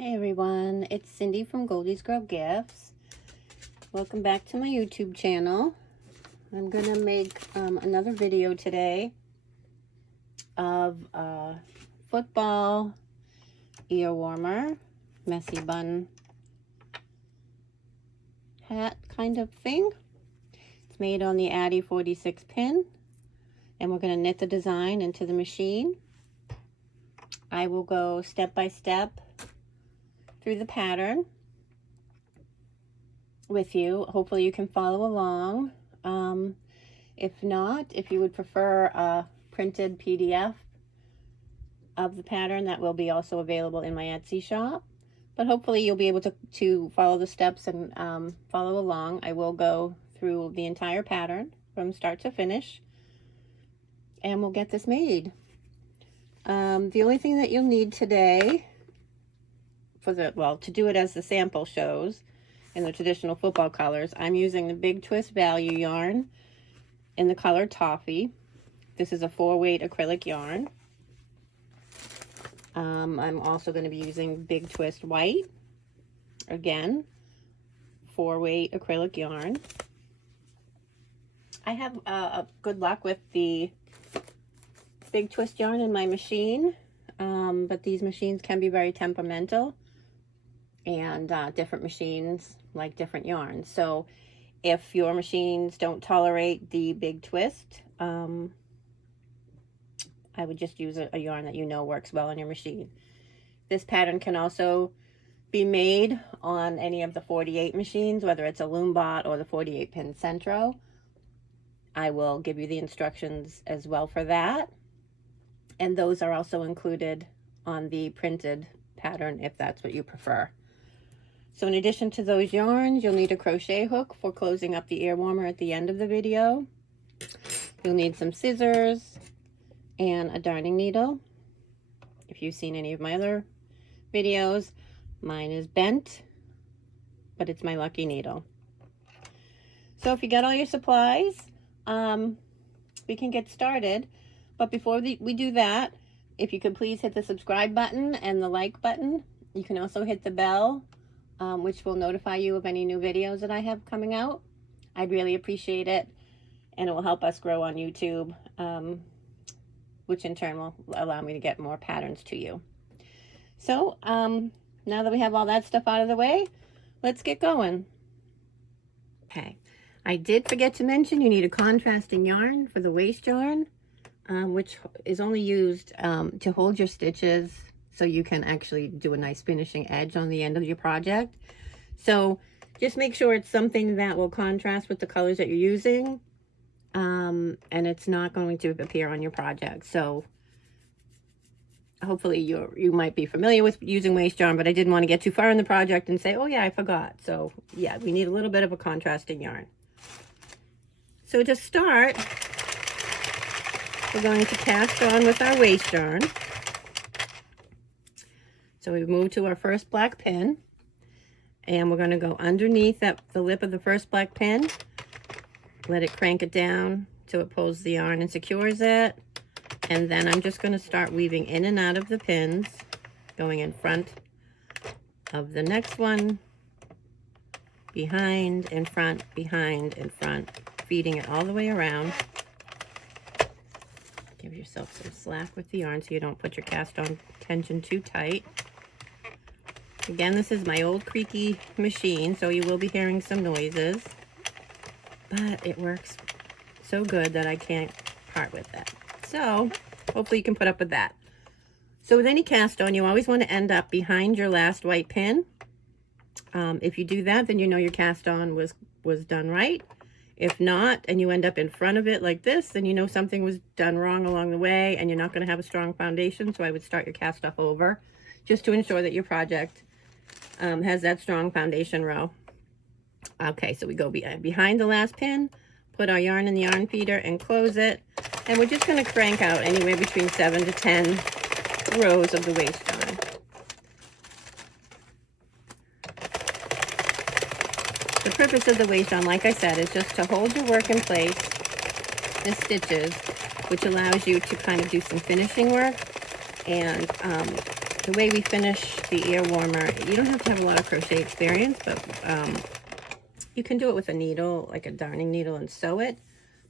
Hey everyone, it's Cindy from Goldie's Girl Gifts. Welcome back to my YouTube channel. I'm gonna make another video today of a football ear warmer, messy bun hat kind of thing. It's made on the Addi 46 pin, and we're gonna knit the design into the machine. I will go step by step through the pattern with you. Hopefully you can follow along. If not, if you would prefer a printed PDF of the pattern, that will be also available in my Etsy shop. But hopefully you'll be able to follow the steps and follow along. I will go through the entire pattern from start to finish, and we'll get this made. The only thing that you'll need today to do it as the sample shows in the traditional football colors, I'm using the Big Twist Value yarn in the color Toffee. This is a 4-weight acrylic yarn. I'm also going to be using Big Twist White, again, 4-weight acrylic yarn. I have good luck with the Big Twist yarn in my machine, but these machines can be very temperamental, and different machines like different yarns. So if your machines don't tolerate the Big Twist, I would just use a yarn that you know works well on your machine. This pattern can also be made on any of the 48 machines, whether it's a Loombot or the 48 pin Sentro. I will give you the instructions as well for that, and those are also included on the printed pattern if that's what you prefer. So in addition to those yarns, you'll need a crochet hook for closing up the ear warmer at the end of the video. You'll need some scissors and a darning needle. If you've seen any of my other videos, mine is bent, but it's my lucky needle. So if you got all your supplies, we can get started. But before we do that, if you could please hit the subscribe button and the like button. You can also hit the bell, which will notify you of any new videos that I have coming out. I'd really appreciate it, and it will help us grow on YouTube, which in turn will allow me to get more patterns to you. So now that we have all that stuff out of the way, let's get going. Okay, I did forget to mention you need a contrasting yarn for the waist yarn, which is only used to hold your stitches so you can actually do a nice finishing edge on the end of your project. So just make sure it's something that will contrast with the colors that you're using, and it's not going to appear on your project. So hopefully you might be familiar with using waist yarn, but I didn't want to get too far in the project and say, oh yeah, I forgot. So yeah, we need a little bit of a contrasting yarn. So to start, we're going to cast on with our waist yarn. So we move to our first black pin, and we're going to go underneath the lip of the first black pin, let it crank it down till it pulls the yarn and secures it, and then I'm just going to start weaving in and out of the pins, going in front of the next one, behind, in front, behind, in front, feeding it all the way around. Give yourself some slack with the yarn so you don't put your cast on tension too tight. Again, this is my old creaky machine, so you will be hearing some noises, but it works so good that I can't part with it. So hopefully you can put up with that. So with any cast on, you always want to end up behind your last white pin. If you do that, then you know your cast on was done right. If not, and you end up in front of it like this, then you know something was done wrong along the way, and you're not going to have a strong foundation. So I would start your cast off over, just to ensure that your project has that strong foundation row. Okay, so we go behind the last pin, put our yarn in the yarn feeder and close it, and we're just going to crank out anywhere between 7 to 10 rows of the waist yarn. The purpose of the waist yarn, like I said, is just to hold your work in place, the stitches, which allows you to kind of do some finishing work and the way we finish the ear warmer, you don't have to have a lot of crochet experience, but you can do it with a needle, like a darning needle, and sew it.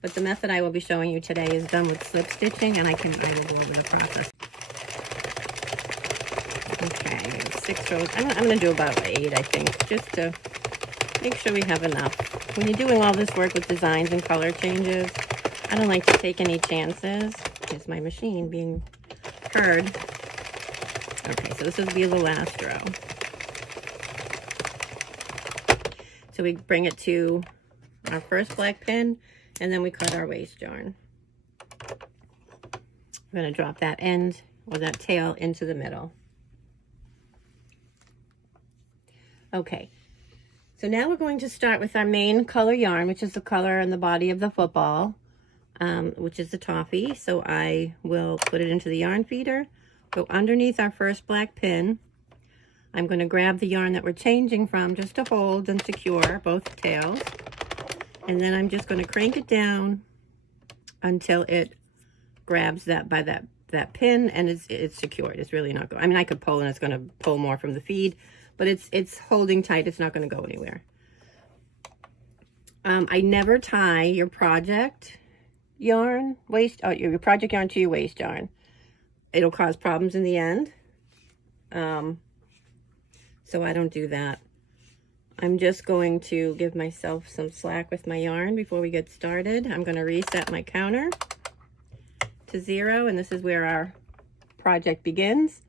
But the method I will be showing you today is done with slip stitching, and I will go over the process. Okay, 6 rows. I'm going to do about 8, I think, just to make sure we have enough. When you're doing all this work with designs and color changes, I don't like to take any chances. Here's my machine being heard. Okay, so this will be the last row. So we bring it to our first black pin, and then we cut our waste yarn. We're going to drop that end, or that tail, into the middle. Okay, so now we're going to start with our main color yarn, which is the color in the body of the football, which is the toffee. So I will put it into the yarn feeder, go underneath our first black pin. I'm going to grab the yarn that we're changing from just to hold and secure both tails. And then I'm just going to crank it down until it grabs that by that pin, and it's secured. It's really not going. I mean, I could pull and it's going to pull more from the feed, but it's holding tight. It's not going to go anywhere. I never tie your project yarn your project yarn to your waste yarn. It'll cause problems in the end. So I don't do that. I'm just going to give myself some slack with my yarn before we get started. I'm going to reset my counter to 0, and this is where our project begins.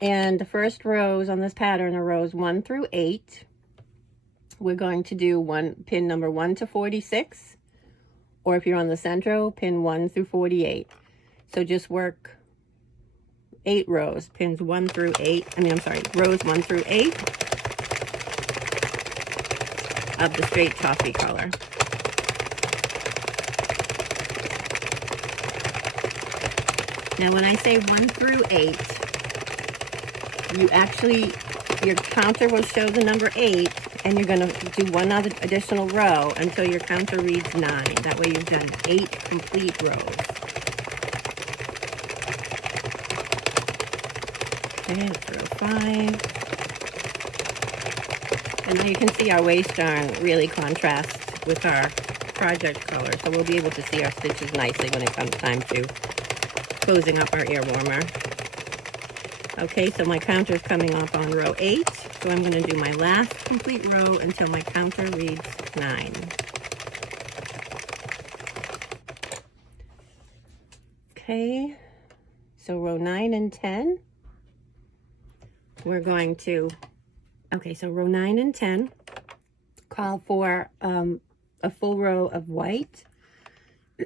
And the first rows on this pattern are rows 1 through 8. We're going to do pin number 1 to 46, or if you're on the Sentro, pin 1 through 48. So just work 8 rows, rows 1 through 8 of the straight toffee color. Now when I say 1 through 8, your counter will show the number 8, and you're going to do one other additional row until your counter reads 9. That way you've done 8 complete rows. Okay, that's row 5. And now you can see our waste yarn really contrasts with our project color, so we'll be able to see our stitches nicely when it comes time to closing up our ear warmer. Okay, so my counter is coming up on row 8, so I'm going to do my last complete row until my counter reads 9. Okay, so row 9 and 10. We're going to, so row 9 and 10 call for a full row of white,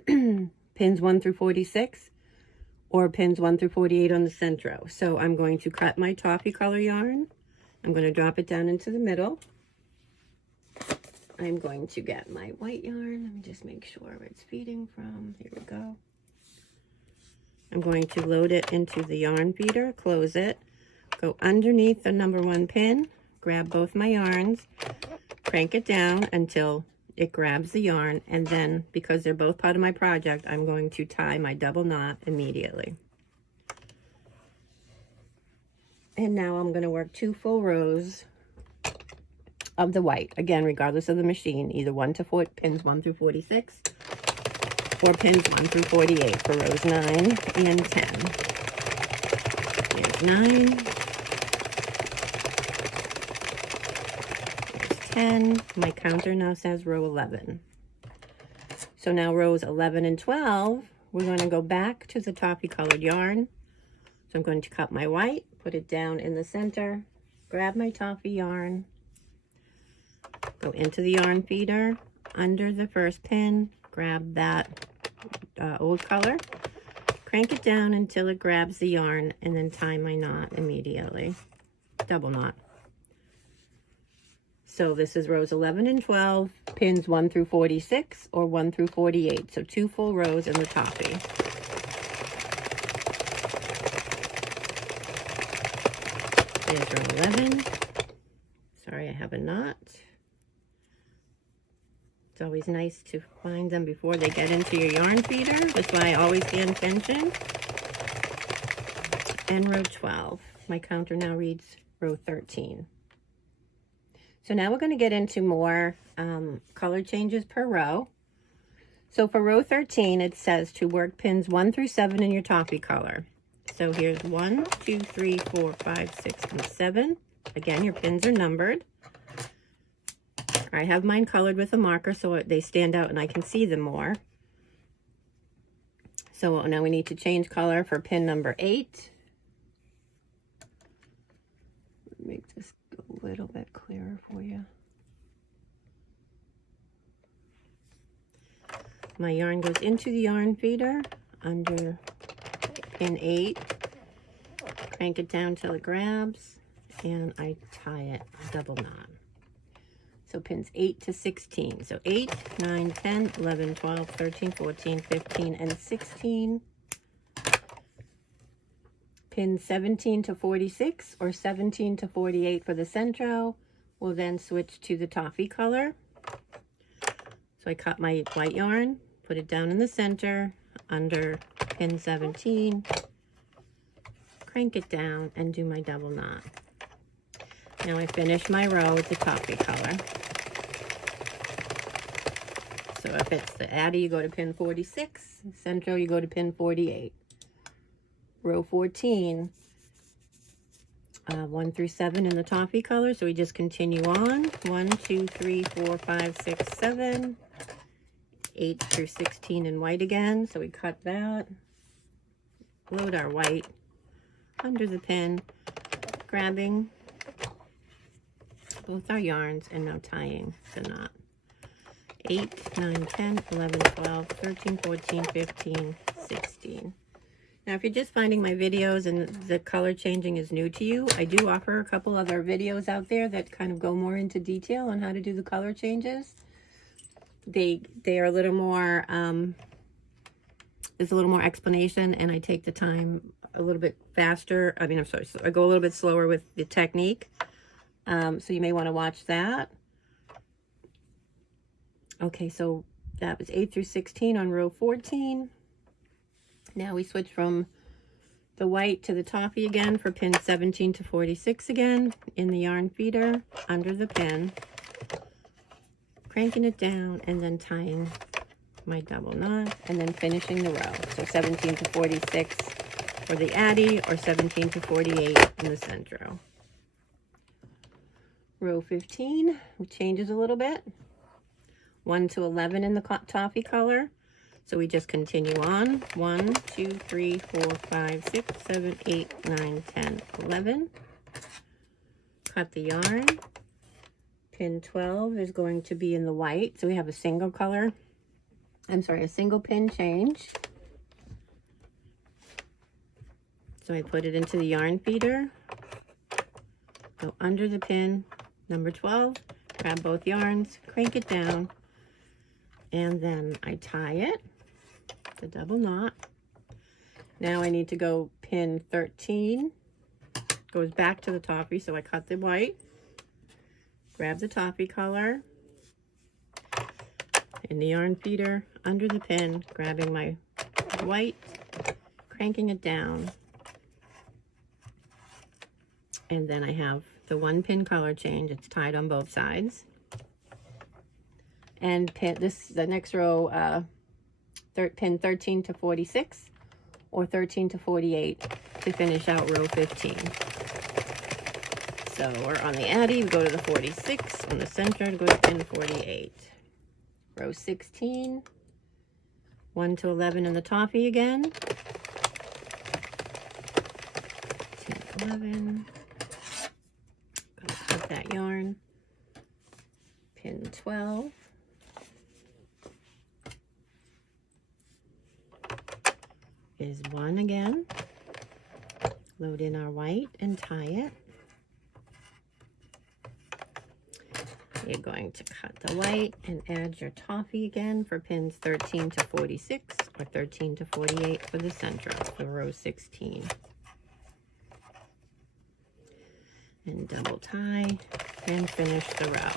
pins 1 through 46, or pins 1 through 48 on the Sentro. So I'm going to cut my toffee color yarn. I'm going to drop it down into the middle. I'm going to get my white yarn. Let me just make sure where it's feeding from. Here we go. I'm going to load it into the yarn feeder, close it, go underneath the number 1 pin, grab both my yarns, crank it down until it grabs the yarn, and then, because they're both part of my project, I'm going to tie my double knot immediately. And now I'm going to work 2 full rows of the white, again, regardless of the machine, either pins 1 through 46 or pins 1 through 48 for rows 9 and 10. Here's 9. 10. My counter now says row 11. So now rows 11 and 12, we're going to go back to the toffee colored yarn. So I'm going to cut my white, put it down in the center, grab my toffee yarn, go into the yarn feeder, under the first pin, grab that old color, crank it down until it grabs the yarn, and then tie my knot immediately, double knot. So this is rows 11 and 12, pins 1 through 46 or 1 through 48. So 2 full rows in the toffee. There's row 11. Sorry, I have a knot. It's always nice to find them before they get into your yarn feeder. That's why I always hand tension. and row 12. My counter now reads row 13. So now we're going to get into more color changes per row. So for row 13, it says to work pins 1 through 7 in your toffee color. So here's 1, 2, 3, 4, 5, 6, and 7. Again, your pins are numbered. I have mine colored with a marker so they stand out and I can see them more. So now we need to change color for pin number 8. Make this a little bit clearer for you. My yarn goes into the yarn feeder under pin 8. Crank it down till it grabs, and I tie it a double knot. So pins 8 to 16. So 8, 9, 10, 11, 12, 13, 14, 15, and 16. Pins 17 to 46 or 17 to 48 for the Sentro. We'll then switch to the toffee color. So I cut my white yarn, put it down in the center under pin 17, crank it down, and do my double knot. Now I finish my row with the toffee color. So if it's the Addi, you go to pin 46. Sentro, you go to pin 48. Row 14, 1 through 7 in the toffee color. So we just continue on. 1, 2, 3, 4, 5, 6, 7. 8 through 16 in white again. So we cut that. Load our white under the pin, grabbing both our yarns and now tying the knot. 8, 9, 10, 11, 12, 13, 14, 15, 16. Now, if you're just finding my videos and the color changing is new to you, I do offer a couple other videos out there that kind of go more into detail on how to do the color changes. They are a little more, there's a little more explanation, and I take the time a little bit faster. I mean, I'm sorry, I go a little bit slower with the technique. So you may want to watch that. Okay, so that was 8 through 16 on row 14. Now we switch from the white to the toffee again for pin 17 to 46 again in the yarn feeder under the pin, cranking it down and then tying my double knot and then finishing the row. So 17 to 46 for the Addi or 17 to 48 in the Sentro. Row 15, it changes a little bit. 1 to 11 in the toffee color. So we just continue on. 1, 2, 3, 4, 5, 6, 7, 8, 9, 10, 11. Cut the yarn. Pin 12 is going to be in the white. So we have a single color. I'm sorry, a single pin change. So I put it into the yarn feeder. Go under the pin, number 12. Grab both yarns, crank it down, and then I tie it. The double knot. Now I need to go pin 13, goes back to the toffee, so I cut the white, grab the toffee color in the yarn feeder under the pin, grabbing my white, cranking it down, and then I have the 1 pin color change. It's tied on both sides, and pin the next row, pin 13 to 46 or 13 to 48 to finish out row 15. So we're on the Addi, we go to the 46, on the Sentro to go to pin 48. Row 16, 1 to 11 in the toffee again. 10, 11. Gonna cut that yarn. Pin 12. Is 1 again. Load in our white and tie it. You're going to cut the white and add your toffee again for pins 13 to 46 or 13 to 48 for the Sentro, for row 16. And double tie and finish the row.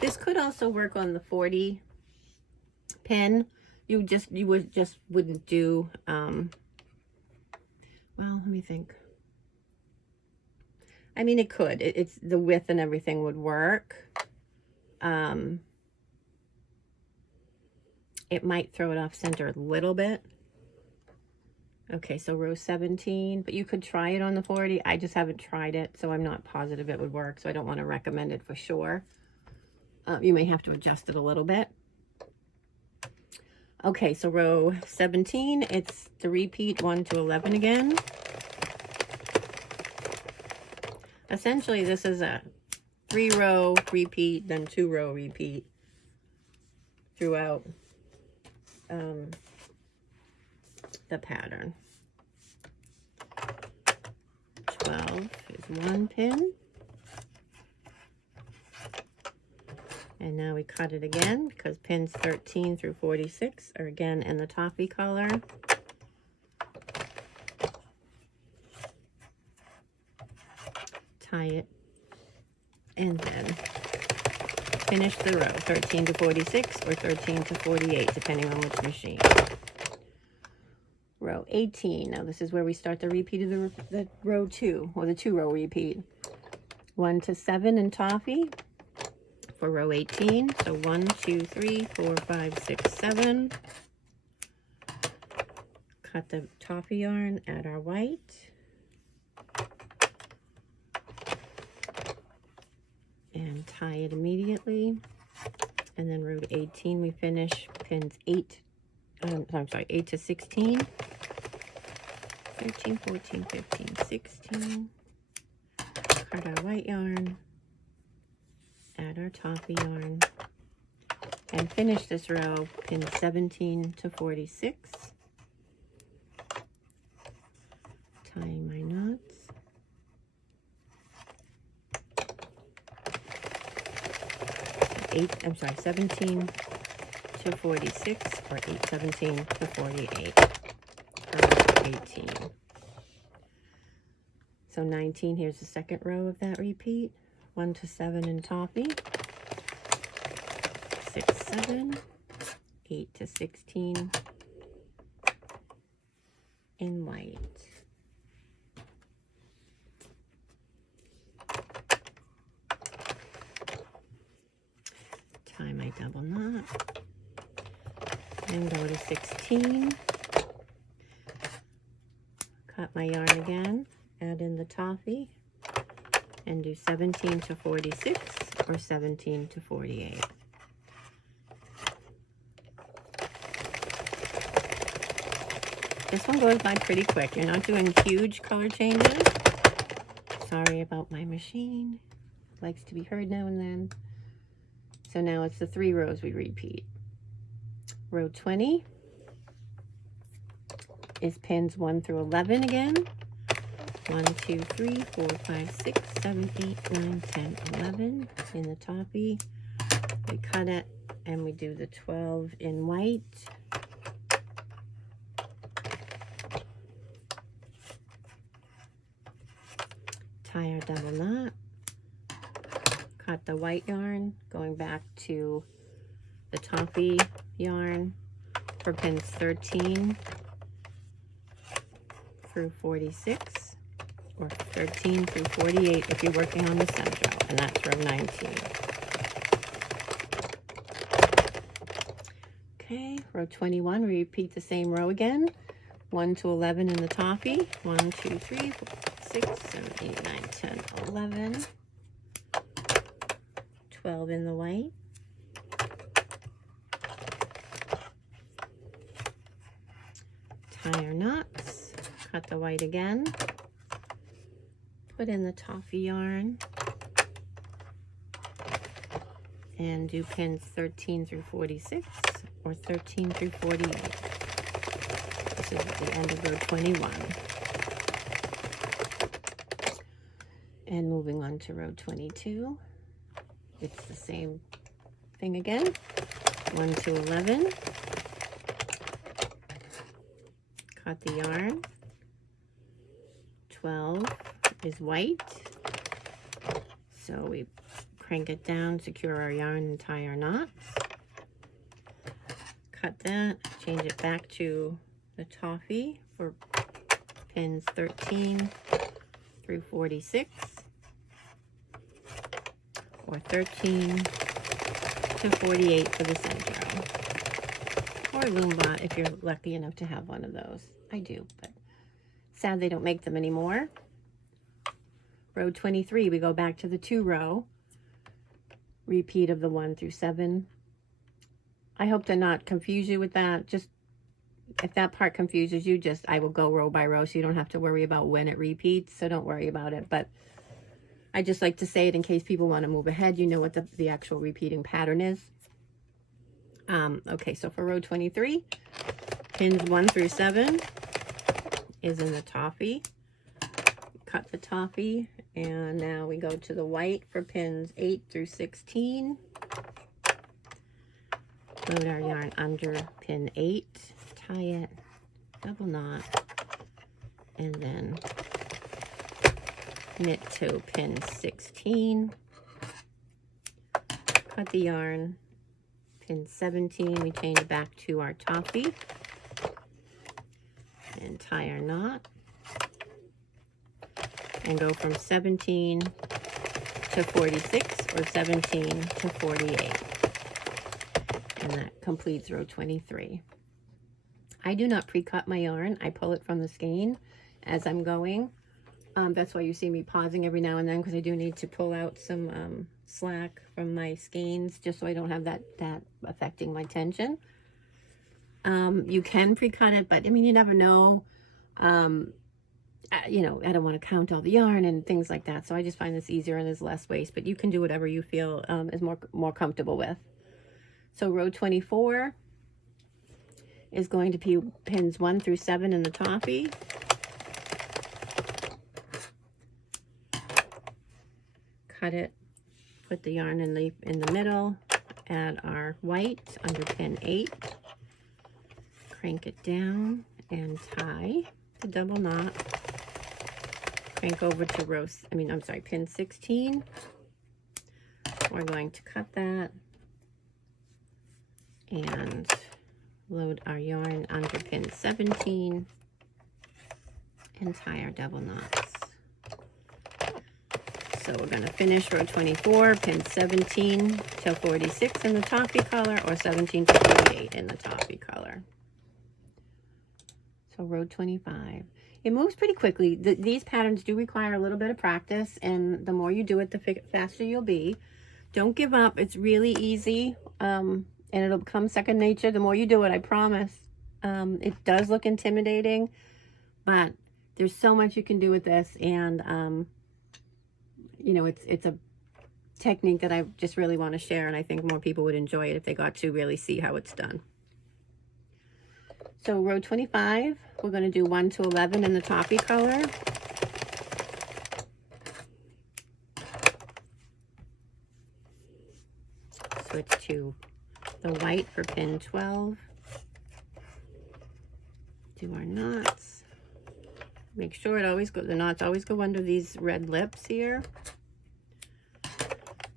This could also work on the 40 pin. you wouldn't do, well, let me think. I mean, it could. It's the width and everything would work. It might throw it off center a little bit. Okay, so row 17, but you could try it on the 40. I just haven't tried it, so I'm not positive it would work, so I don't want to recommend it for sure. You may have to adjust it a little bit. Okay, so row 17, it's the repeat 1 to 11 again. Essentially, this is a 3-row repeat, then 2-row repeat throughout the pattern. 12 is 1 pin. And now we cut it again because pins 13 through 46 are again in the toffee color. Tie it and then finish the row 13 to 46 or 13 to 48 depending on which machine. Row 18, now this is where we start the repeat of the row 2 or the 2-row repeat. 1 to 7 in toffee for row 18, so 1 2 3 4 5 6 7. Cut the toffee yarn, add our white. And tie it immediately. And then row 18 we finish pins 8 to 16. 13, 14, 15, 16. Cut our white yarn. Add our toffee yarn. And finish this row pins 17 to 46. Tying my knots. 17 to 46 or 17 to 48. 18. So 19, here's the second row of that repeat. 1 to 7 in toffee. 6, 7. 8 to 16 in white. Tie my double knot and go to 16. Cut my yarn again, add in the toffee, and do 17 to 46 or 17 to 48. This one goes by pretty quick. You're not doing huge color changes. Sorry about my machine. Likes to be heard now and then. So now it's the 3 rows we repeat. Row 20 is pins 1 through 11 again. 1, 2, 3, 4, 5, 6, 7, 8, 9, 10, 11 in the toffee. We cut it and we do the 12 in white. Tie our double knot. Cut the white yarn, going back to the toffee yarn for pins 13 through 46, or 13 through 48 if you're working on the Sentro, and that's row 19. Okay, row 21, we repeat the same row again. 1 to 11 in the toffee. 1, 2, 3, 4, 6, 7, 8, 9, 10, 11. 12 in the white. Tie our knots, cut the white again, put in the toffee yarn, and do pins 13 through 46 or 13 through 48. This is at the end of row 21. And moving on to row 22. It's the same thing again. 1 to 11. Cut the yarn. 12 is white. So we crank it down, secure our yarn, and tie our knots. cut that, change it back to the toffee for pins 13 through 46, or 13 to 48 for the Sentro, or Loombot if you're lucky enough to have one of those. I do, but sad they don't make them anymore. Row 23, we go back to the 2 row, repeat of the 1 through 7. I hope to not confuse you with that. Just if that part confuses you, I will go row by row so you don't have to worry about when it repeats, so don't worry about it. But I just like to say it in case people want to move ahead, you know what the actual repeating pattern is. Okay, so for row 23, pins 1 through 7 is in the toffee. Cut the toffee, and now we go to the white for pins 8 through 16. Load our yarn under pin 8, tie it, double knot, and then knit to pin 16. Cut the yarn, pin 17, we change back to our toffee, and tie our knot, and go from 17 to 46, or 17 to 48. And that completes row 23. I do not pre-cut my yarn. I pull it from the skein as I'm going. That's why you see me pausing every now and then, because I do need to pull out some slack from my skeins, just so I don't have that affecting my tension. You can pre-cut it, but I mean, you never know. You know, I don't want to count all the yarn and things like that, so I just find this easier and there's less waste, but you can do whatever you feel is more comfortable with. So row 24 is going to be pins 1 through 7 in the toffee. Cut it, put the yarn in the middle, add our white under pin 8, crank it down and tie the double knot, crank over to pin 16. We're going to cut that and load our yarn under pin 17 and tie our double knots. So we're going to finish row 24, pin 17 to 46 in the toffee color, or 17 to 48 in the toffee color. So row 25. It moves pretty quickly. These patterns do require a little bit of practice, and the more you do it, the faster you'll be. Don't give up. It's really easy, and it'll become second nature the more you do it, I promise. It does look intimidating, but there's so much you can do with this, and you know, it's a technique that I just really want to share, and I think more people would enjoy it if they got to really see how it's done. So row 25, we're going to do 1 to 11 in the toffee color. Switch to the white for pin 12. Do our knots. Make sure the knots always go under these red lips here.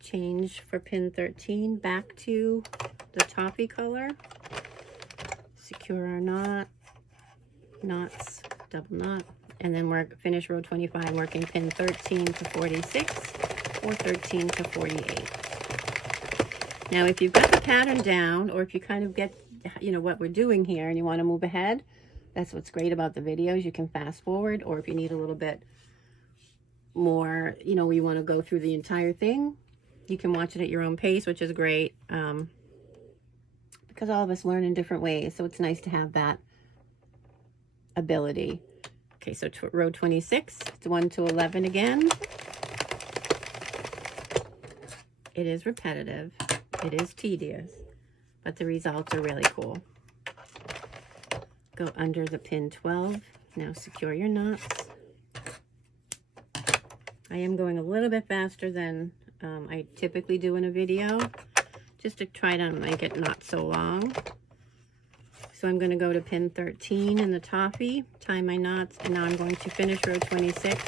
Change for pin 13 back to the toffee color. Secure our knots, double knot, and then we're finish row 25 working pin 13 to 46 or 13 to 48. Now, if you've got the pattern down, or if you kind of get, you know, what we're doing here and you want to move ahead, that's what's great about the videos. You can fast forward, or if you need a little bit more, you know, you want to go through the entire thing, you can watch it at your own pace, which is great. Because all of us learn in different ways, so it's nice to have that ability. Okay, so row 26, it's 1 to 11 again. It is repetitive, it is tedious, but the results are really cool. Go under the pin 12, now secure your knots. I am going a little bit faster than I typically do in a video, just to try to make it not so long. So I'm going to go to pin 13 in the toffee, tie my knots, and now I'm going to finish row 26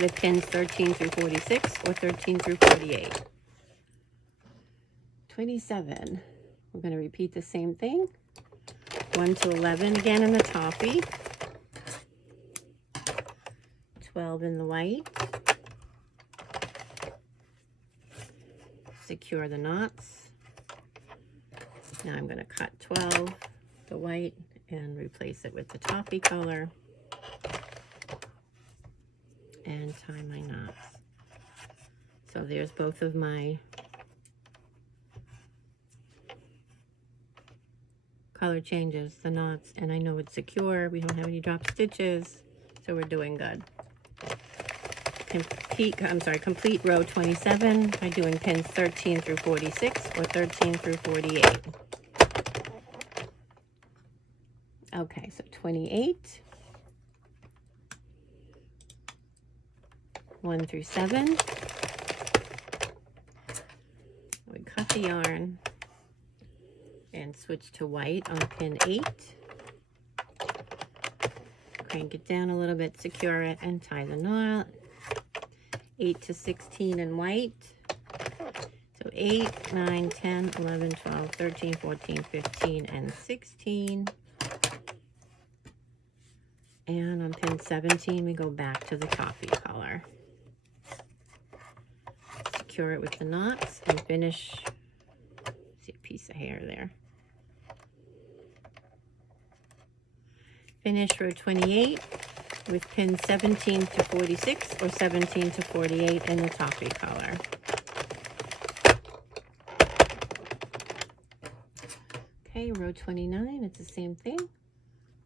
with pins 13 through 46 or 13 through 48. 27. We're going to repeat the same thing. 1 to 11 again in the toffee. 12 in the white. Secure the knots. Now I'm going to cut 12, the white, and replace it with the toffee color. And tie my knots. So there's both of my color changes, the knots, and I know it's secure. We don't have any drop stitches, so we're doing good. Complete row 27 by doing pins 13 through 46 or 13 through 48. Okay, so 28, 1 through 7. We cut the yarn and switch to white on pin 8. Crank it down a little bit, secure it, and tie the knot. 8 to 16 in white. So 8, 9, 10, 11, 12, 13, 14, 15, and 16. And on pin 17, we go back to the toffee color. Secure it with the knots and finish. See a piece of hair there. Finish row 28 with pin 17 to 46 or 17 to 48 in the toffee color. Okay, row 29, it's the same thing.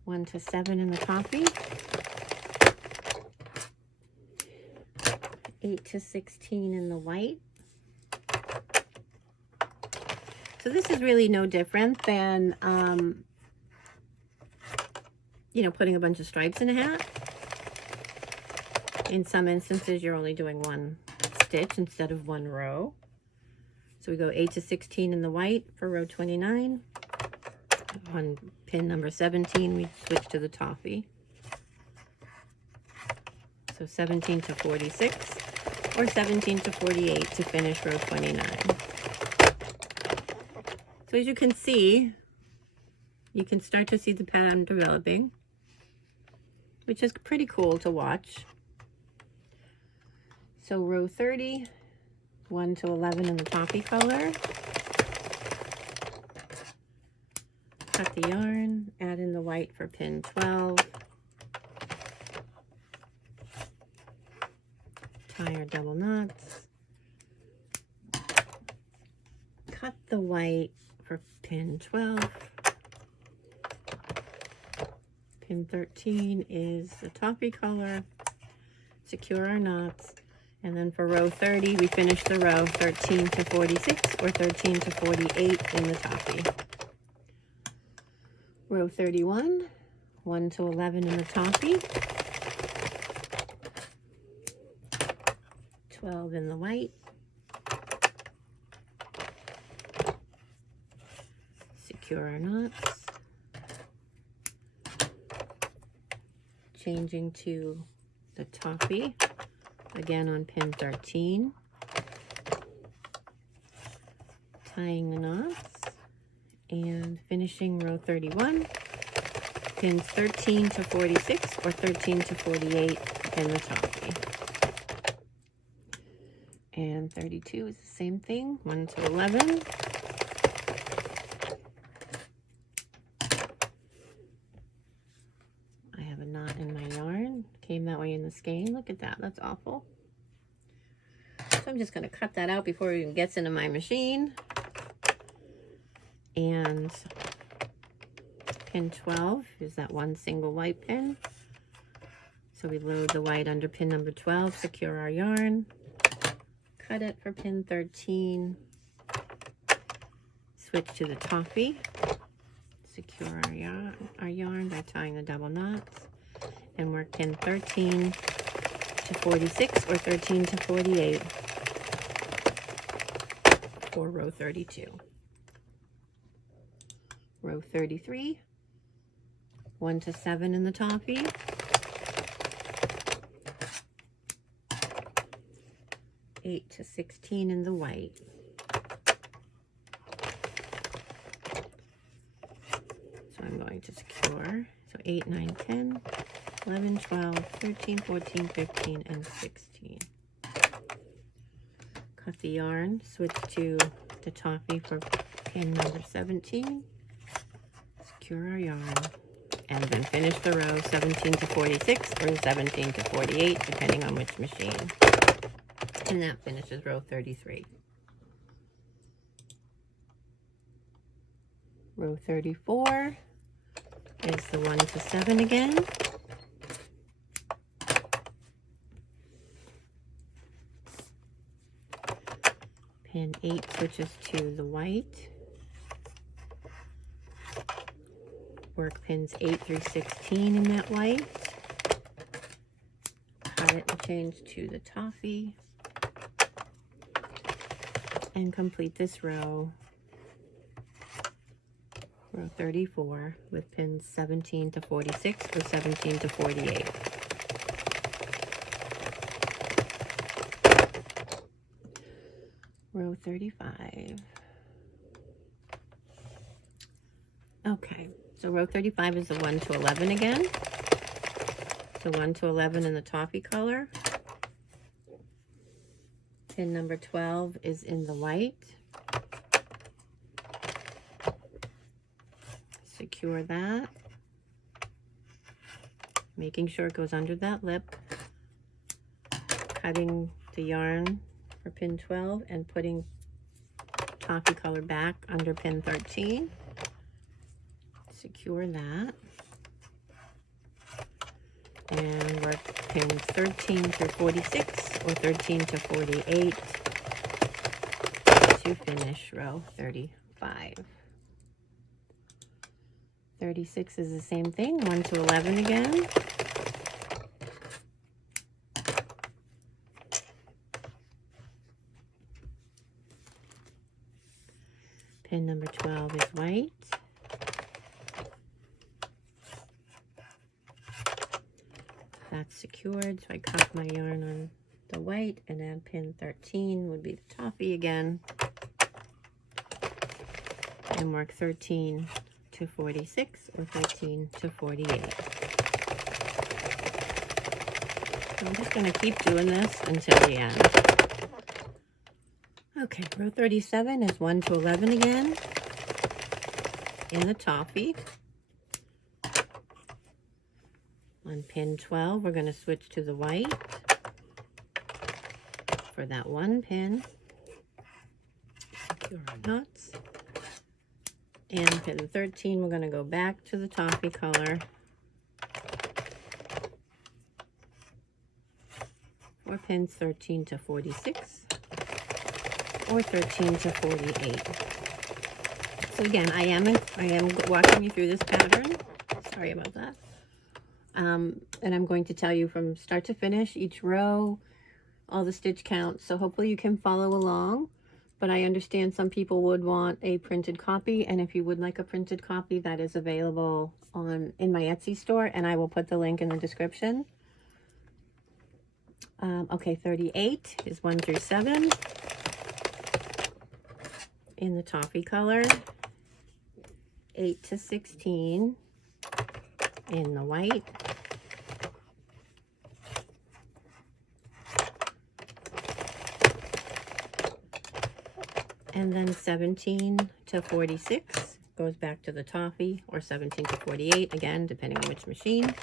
1 to 7 in the toffee. 8 to 16 in the white. So this is really no different than, you know, putting a bunch of stripes in a hat. In some instances, you're only doing one stitch instead of one row. So we go 8 to 16 in the white for row 29. On pin number 17, we switch to the toffee. So 17 to 46 or 17 to 48 to finish row 29. So as you can see, you can start to see the pattern developing, which is pretty cool to watch. So row 30, 1 to 11 in the toffee color. Cut the yarn, add in the white for pin 12. Tie our double knots. Cut the white for pin 12. Pin 13 is the toffee color. Secure our knots. And then for row 30, we finish the row 13 to 46 or 13 to 48 in the toffee. Row 31, 1 to 11 in the toffee. 12 in the white. Secure our knots. Changing to the toffee, again on pin 13. Tying the knots and finishing row 31. Pins 13 to 46 or 13 to 48 in the toffee. And 32 is the same thing, 1 to 11. I have a knot in my yarn. Came that way in the skein. Look at that, that's awful. So I'm just going to cut that out before it even gets into my machine. And pin 12 is that one single white pin. So we load the white under pin number 12, secure our yarn. Cut it for pin 13, switch to the toffee, secure our yarn by tying the double knots, and work pin 13 to 46 or 13 to 48 for row 32. Row 33, 1 to 7 in the toffee. 8 to 16 in the white. So I'm going to secure. So 8, 9, 10, 11, 12, 13, 14, 15, and 16. Cut the yarn, switch to the toffee for pin number 17. Secure our yarn. And then finish the row 17 to 46 or 17 to 48, depending on which machine. And that finishes row 33. Row 34 is the 1 to 7 again. Pin 8 switches to the white. Work pins 8 through 16 in that white. Cut it and change to the toffee. And complete this row, row 34, with pins 17 to 46 or 17 to 48. Row 35. Okay, so row 35 is the 1 to 11 again. So 1 to 11 in the toffee color. Pin number 12 is in the white. Secure that. Making sure it goes under that lip. Cutting the yarn for pin 12 and putting toffee color back under pin 13. Secure that. And work pins 13 through 46 or 13 to 48 to finish row 35. 36 is the same thing, 1 to 11 again. Pin number 12 is white. That's secured, so I cut my yarn on the white and add pin 13 would be the toffee again. And work 13 to 46 or 13 to 48. So I'm just going to keep doing this until the end. Okay, row 37 is 1 to 11 again in the toffee. On pin 12, we're going to switch to the white for that one pin. Secure our knots. And pin 13, we're going to go back to the toffee color for pins 13 to 46 or 13 to 48. So again, I am walking you through this pattern. Sorry about that. And I'm going to tell you from start to finish, each row, all the stitch counts. So hopefully you can follow along. But I understand some people would want a printed copy, and if you would like a printed copy, that is available in my Etsy store, and I will put the link in the description. Okay, 38 is 1 through 7 in the toffee color. 8 to 16 in the white. And then 17 to 46 goes back to the toffee, or 17 to 48, again, depending on which machine.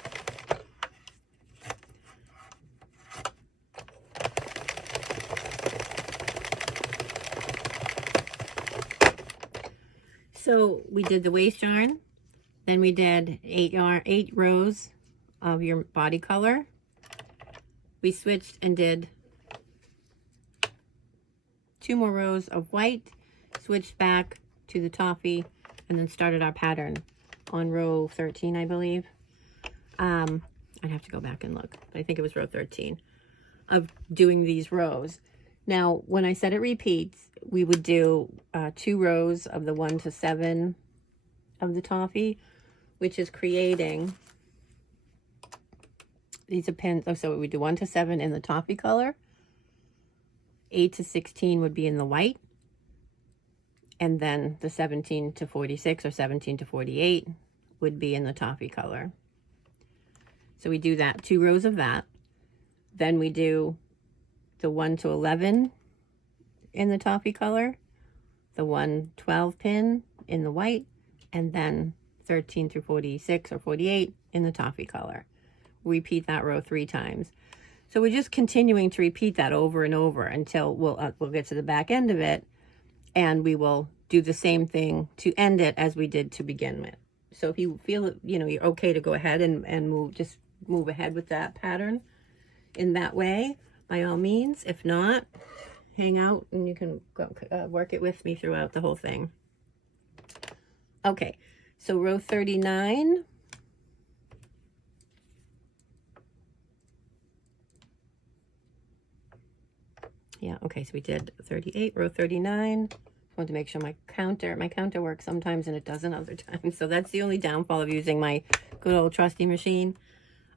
So we did the waist yarn, then we did 8 rows of your body color. We switched and did 2 more rows of white, switched back to the toffee, and then started our pattern on row 13, I believe. I'd have to go back and look, but I think it was row 13 of doing these rows. Now, when I said it repeats, we would do 2 rows of the 1 to 7 of the toffee, which is creating these are pins. Oh, so we do 1 to 7 in the toffee color. 8 to 16 would be in the white, and then the 17 to 46 or 17 to 48 would be in the toffee color. So we do that, 2 rows of that. Then we do the 1 to 11 in the toffee color, the 112 pin in the white, and then 13 through 46 or 48 in the toffee color. Repeat that row 3 times. So we're just continuing to repeat that over and over until we'll get to the back end of it, and we will do the same thing to end it as we did to begin with. So if you feel, you know, you're okay to go ahead and move ahead with that pattern in that way, by all means. If not, hang out and you can go, work it with me throughout the whole thing. Okay, so row 39. Yeah, okay, so we did 38, row 39. I want to make sure my counter works sometimes and it doesn't other times. So that's the only downfall of using my good old trusty machine.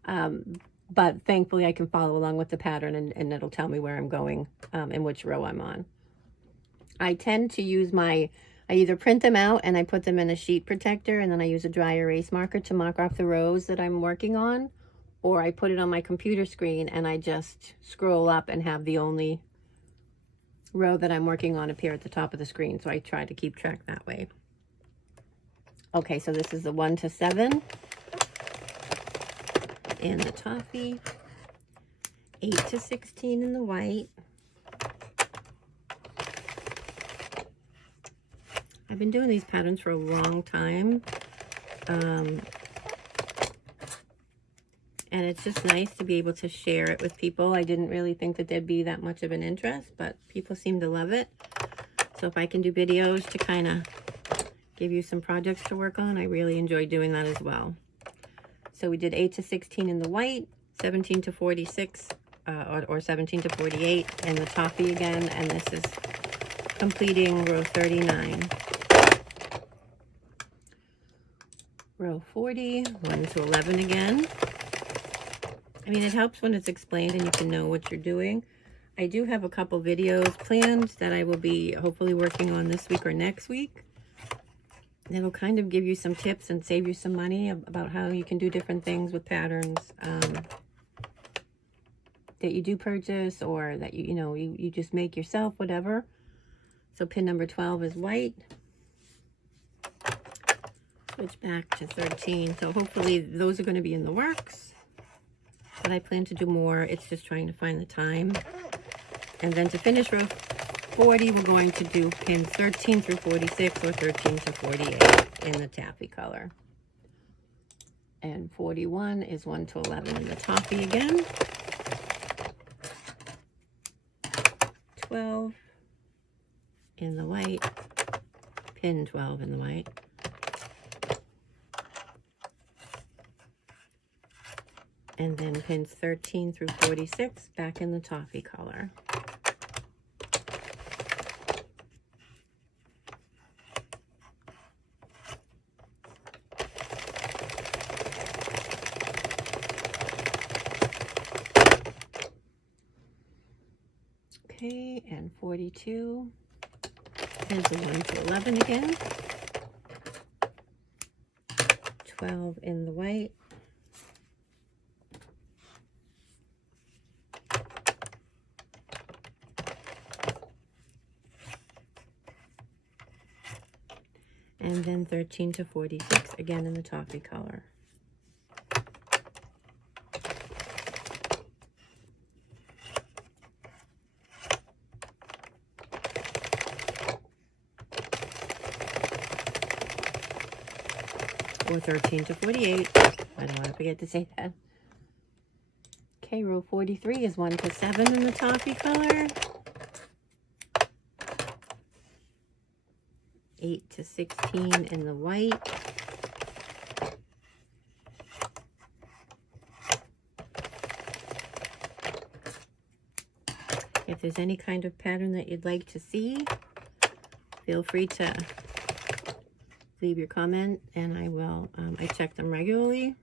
But thankfully I can follow along with the pattern and it'll tell me where I'm going and which row I'm on. I tend to use I either print them out and I put them in a sheet protector, and then I use a dry erase marker to mark off the rows that I'm working on, or I put it on my computer screen and I just scroll up and have the only row that I'm working on appear at the top of the screen. So I try to keep track that way. Okay, so this is the 1 to 7 in the toffee, 8 to 16 in the white. I've been doing these patterns for a long time. And it's just nice to be able to share it with people. I didn't really think that there'd be that much of an interest, but people seem to love it. So if I can do videos to kind of give you some projects to work on, I really enjoy doing that as well. So we did 8 to 16 in the white, 17 to 46, or 17 to 48 in the toffee again, and this is completing row 39. Row 40, 1 to 11 again. I mean, it helps when it's explained and you can know what you're doing. I do have a couple videos planned that I will be hopefully working on this week or next week. That'll kind of give you some tips and save you some money about how you can do different things with patterns that you do purchase, or that you just make yourself, whatever. So pin number 12 is white. Switch back to 13. So hopefully those are going to be in the works. But I plan to do more. It's just trying to find the time. And then to finish row 40, we're going to do pins 13 through 46 or 13 to 48 in the taffy color. And 41 is 1 to 11 in the toffee again. 12 in the white, pin 12 in the white. And then pins 13 through 46 back in the toffee color. Okay, and 42 is the 1 to 11 again. 12 in the white. And then 13 to 46, again in the toffee color. Or 13 to 48. I don't want to forget to say that. Okay, row 43 is 1 to 7 in the toffee color. 8 to 16 in the white. If there's any kind of pattern that you'd like to see, feel free to leave your comment, and I will, I check them regularly,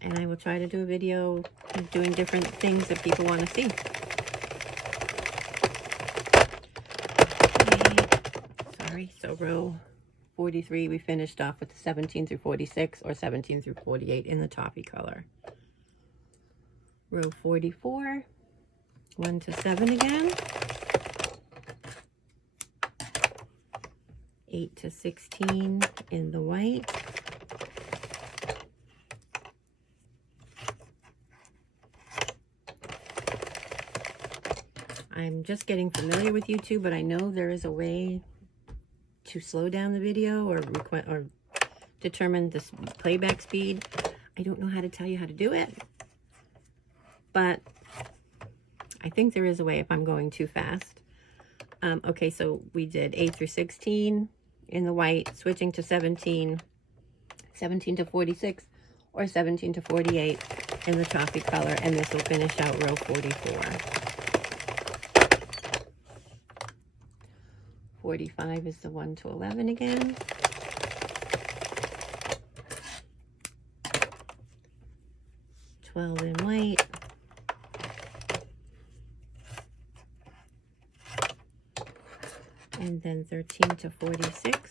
and I will try to do a video doing different things that people want to see. So row 43, we finished off with the 17 through 46 or 17 through 48 in the toffee color. Row 44, 1 to 7 again. 8 to 16 in the white. I'm just getting familiar with YouTube, but I know there is a way to slow down the video or determine the playback speed. I don't know how to tell you how to do it, but I think there is a way if I'm going too fast. Okay, so we did 8 through 16 in the white, switching to 17, 17 to 46, or 17 to 48 in the toffee color, and this will finish out row 44. 45 is the 1 to 11 again. $12 in white. And then 13 to 46.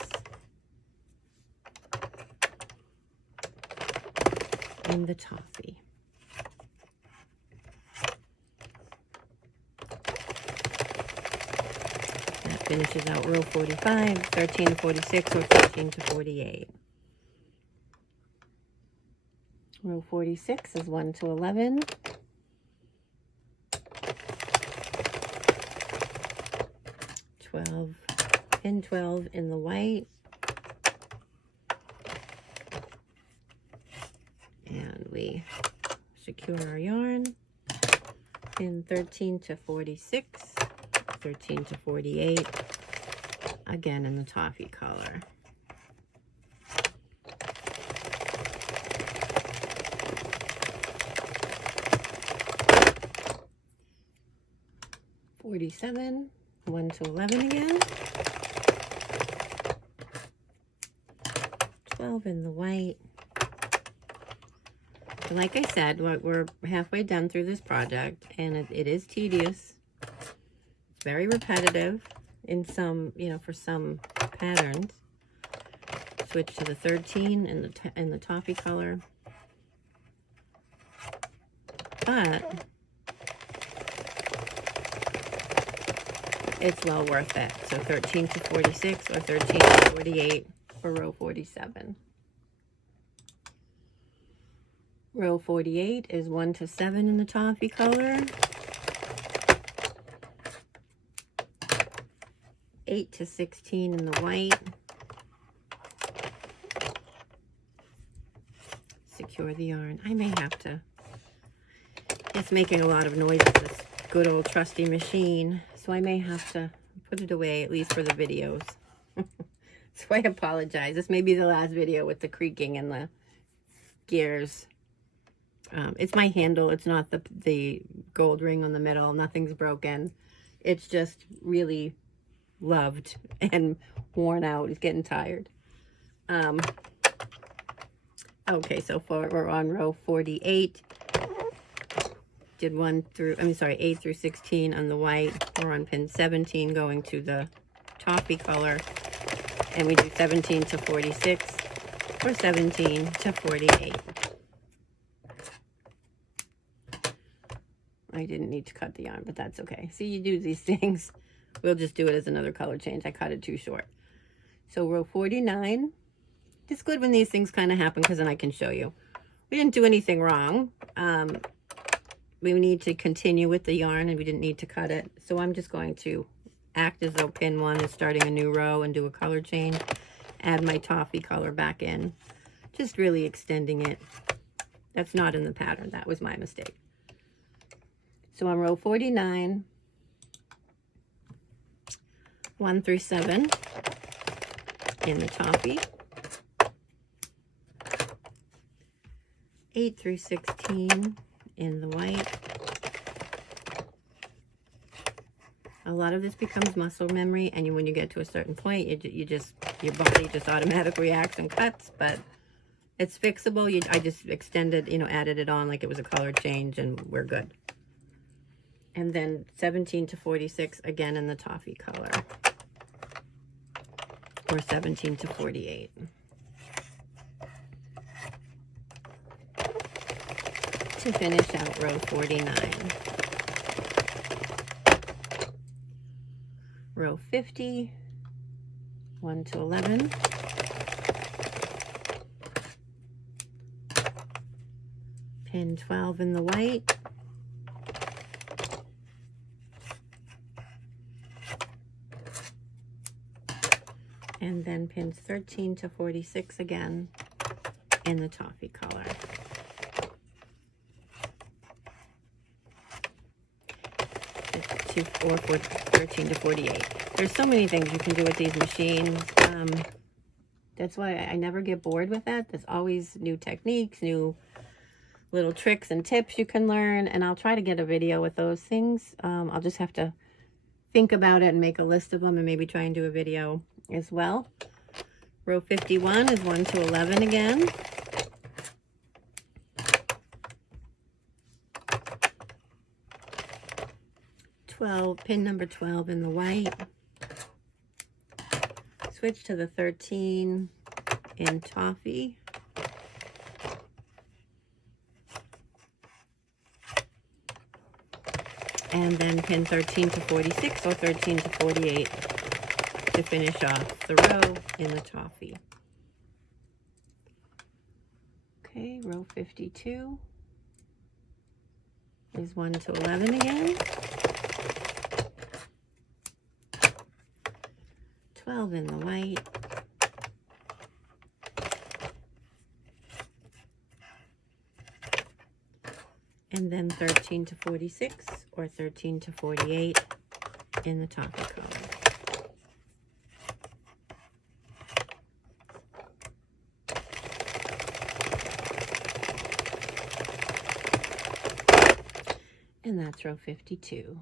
In the toffee. That finishes out row 45, 13 to 46, or 15 to 48. Row 46 is 1 to 11. Pin 12 in the white. And we secure our yarn. Pin 13 to 46, 13 to 48, again in the toffee color. $47, 1 to 11 again. 12 in the white. And like I said, we're halfway done through this project, and it is tedious. It's very repetitive in some, for some patterns. Switch to the 13 in the toffee color. But it's well worth it. So 13 to 46 or 13 to 48 for row 47. Row 48 is 1 to 7 in the toffee color. 8 to 16 in the white. Secure the yarn. I may have to. It's making a lot of noise with this good old trusty machine, so I may have to put it away, at least for the videos. So I apologize. This may be the last video with the creaking and the gears. It's my handle. It's not the gold ring on the middle. Nothing's broken. It's just really loved and worn out. It's getting tired. Okay, so we're on row 48. Did 8 through 16 on the white. We're on pin 17 going to the toffee color. And we do 17 to 46 or 17 to 48. I didn't need to cut the yarn, but that's okay. See, you do these things. We'll just do it as another color change. I cut it too short. So row 49. It's good when these things kind of happen because then I can show you. We didn't do anything wrong. We need to continue with the yarn and we didn't need to cut it. So I'm just going to act as though pin 1 is starting a new row and do a color change. Add my toffee color back in. Just really extending it. That's not in the pattern. That was my mistake. So on row 49, 1 through 7 in the toffee. 8 through 16 in the white. A lot of this becomes muscle memory, and when you get to a certain point, your body just automatically reacts and cuts, but it's fixable. I just extended, added it on like it was a color change, and we're good. And then 17 to 46 again in the toffee color. or 17 to 48. To finish out row 49. Row 50, 1 to 11. Pin 12 in the white. And then pins 13 to 46 again in the toffee color. Or 13 to 48. There's so many things you can do with these machines. That's why I never get bored with that. There's always new techniques, new little tricks and tips you can learn, and I'll try to get a video with those things. I'll just have to think about it and make a list of them and maybe try and do a video as well. Row 51 is 1 to 11 again. Pin number 12 in the white. Switch to the 13 in toffee. And then pin 13 to 46 or 13 to 48 to finish off the row in the toffee. Okay, row 52 is 1 to 11 again. 12 in the white. And then 13 to 46 or 13 to 48 in the toffee color. And that's row 52.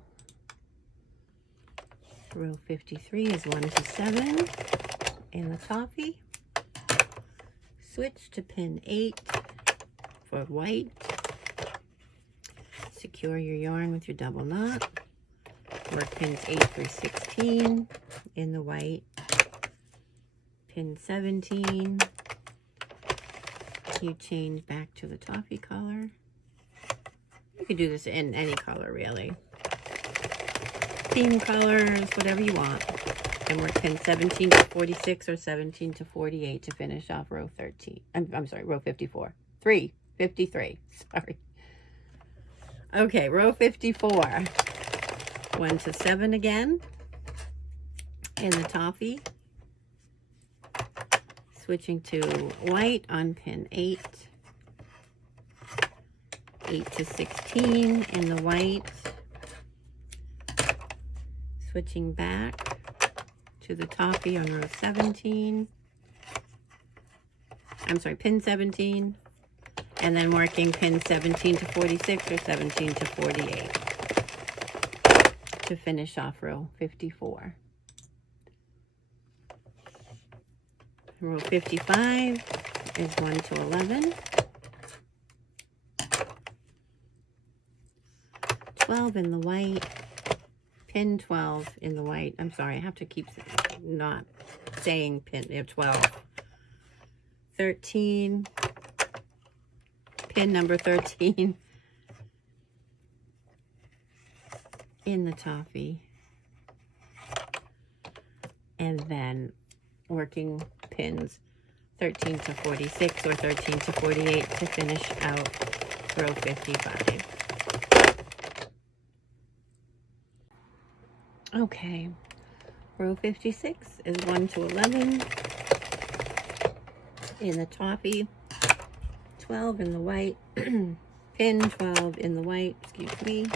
Row 53 is 1 to 7 in the toffee. Switch to pin 8 for white. Secure your yarn with your double knot. Work pins 8 through 16 in the white. Pin 17. You change back to the toffee color. You could do this in any color, really. Theme colors, whatever you want. And work pin 17 to 46 or 17 to 48 to finish off row 13. I'm sorry, row 54. 53. Sorry. Okay, row 54. 1 to 7 again in the toffee. Switching to white on pin 8. 8 to 16 in the white. Switching back to the toffee on row 17. I'm sorry, pin 17. And then working pin 17 to 46 or 17 to 48 to finish off row 54. Row 55 is 1 to 11. 12 in the white. Pin 12 in the white. I'm sorry, I have to keep not saying pin 12. 13. Pin number 13 in the toffee. And then working pins 13 to 46 or 13 to 48 to finish out row 55. Okay, row 56 is 1 to 11 in the toffee, 12 in the white, pin 12 in the white, excuse me,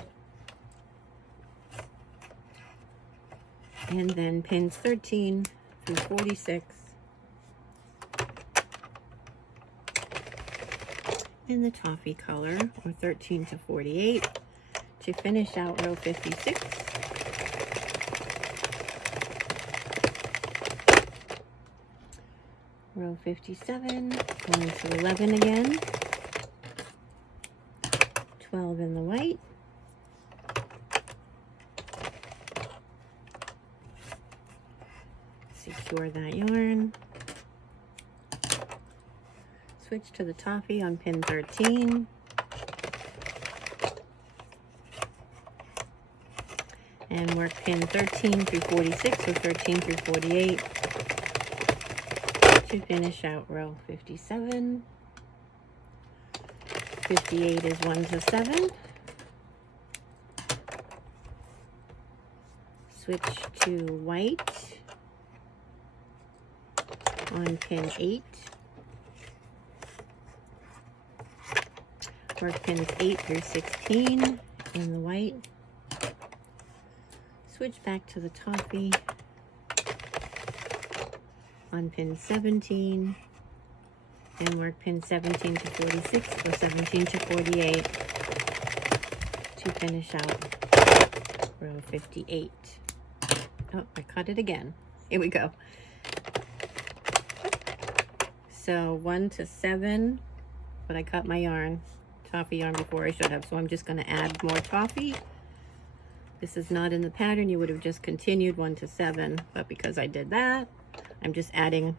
and then pins 13 through 46 in the toffee color, or 13 to 48 to finish out row 56. Row 57, 1 to 11 again, 12 in the white, secure that yarn. Switch to the toffee on pin 13. And work pin 13 through 46 or 13 through 48 to finish out row 57. 58 is 1 to 7. Switch to white on pin 8. Work pins 8 through 16 in the white. Switch back to the toffee on pin 17 and work pin 17 to 46 or 17 to 48 to finish out row 58. Oh, I cut it again. Here we go. So 1 to 7, but I cut my yarn, toffee yarn, before I should have, so I'm just going to add more toffee. This is not in the pattern. You would have just continued 1 to 7, but because I did that, I'm just adding,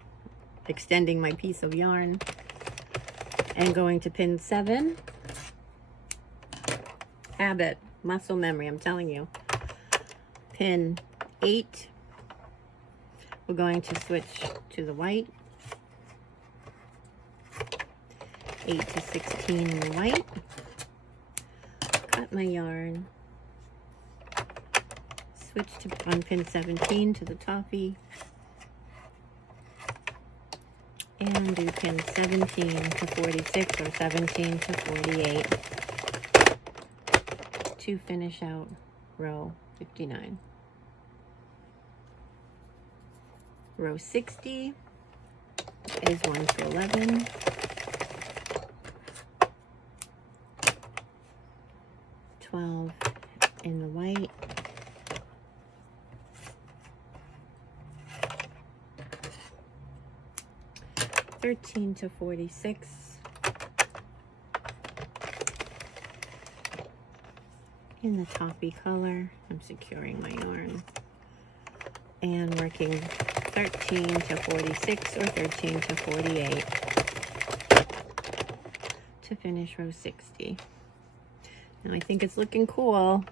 extending my piece of yarn and going to pin 7. Habit, muscle memory, I'm telling you. Pin 8. We're going to switch to the white. 8 to 16 in the white. Cut my yarn. Switch to on pin 17 to the toffee. And do pin 17 to 46 or 17 to 48 to finish out row 59. Row 60 is 1 to 11. In the white, 13 to 46, in the toffee color. I'm securing my yarn and working 13 to 46 or 13 to 48 to finish row 60. Now I think it's looking cool.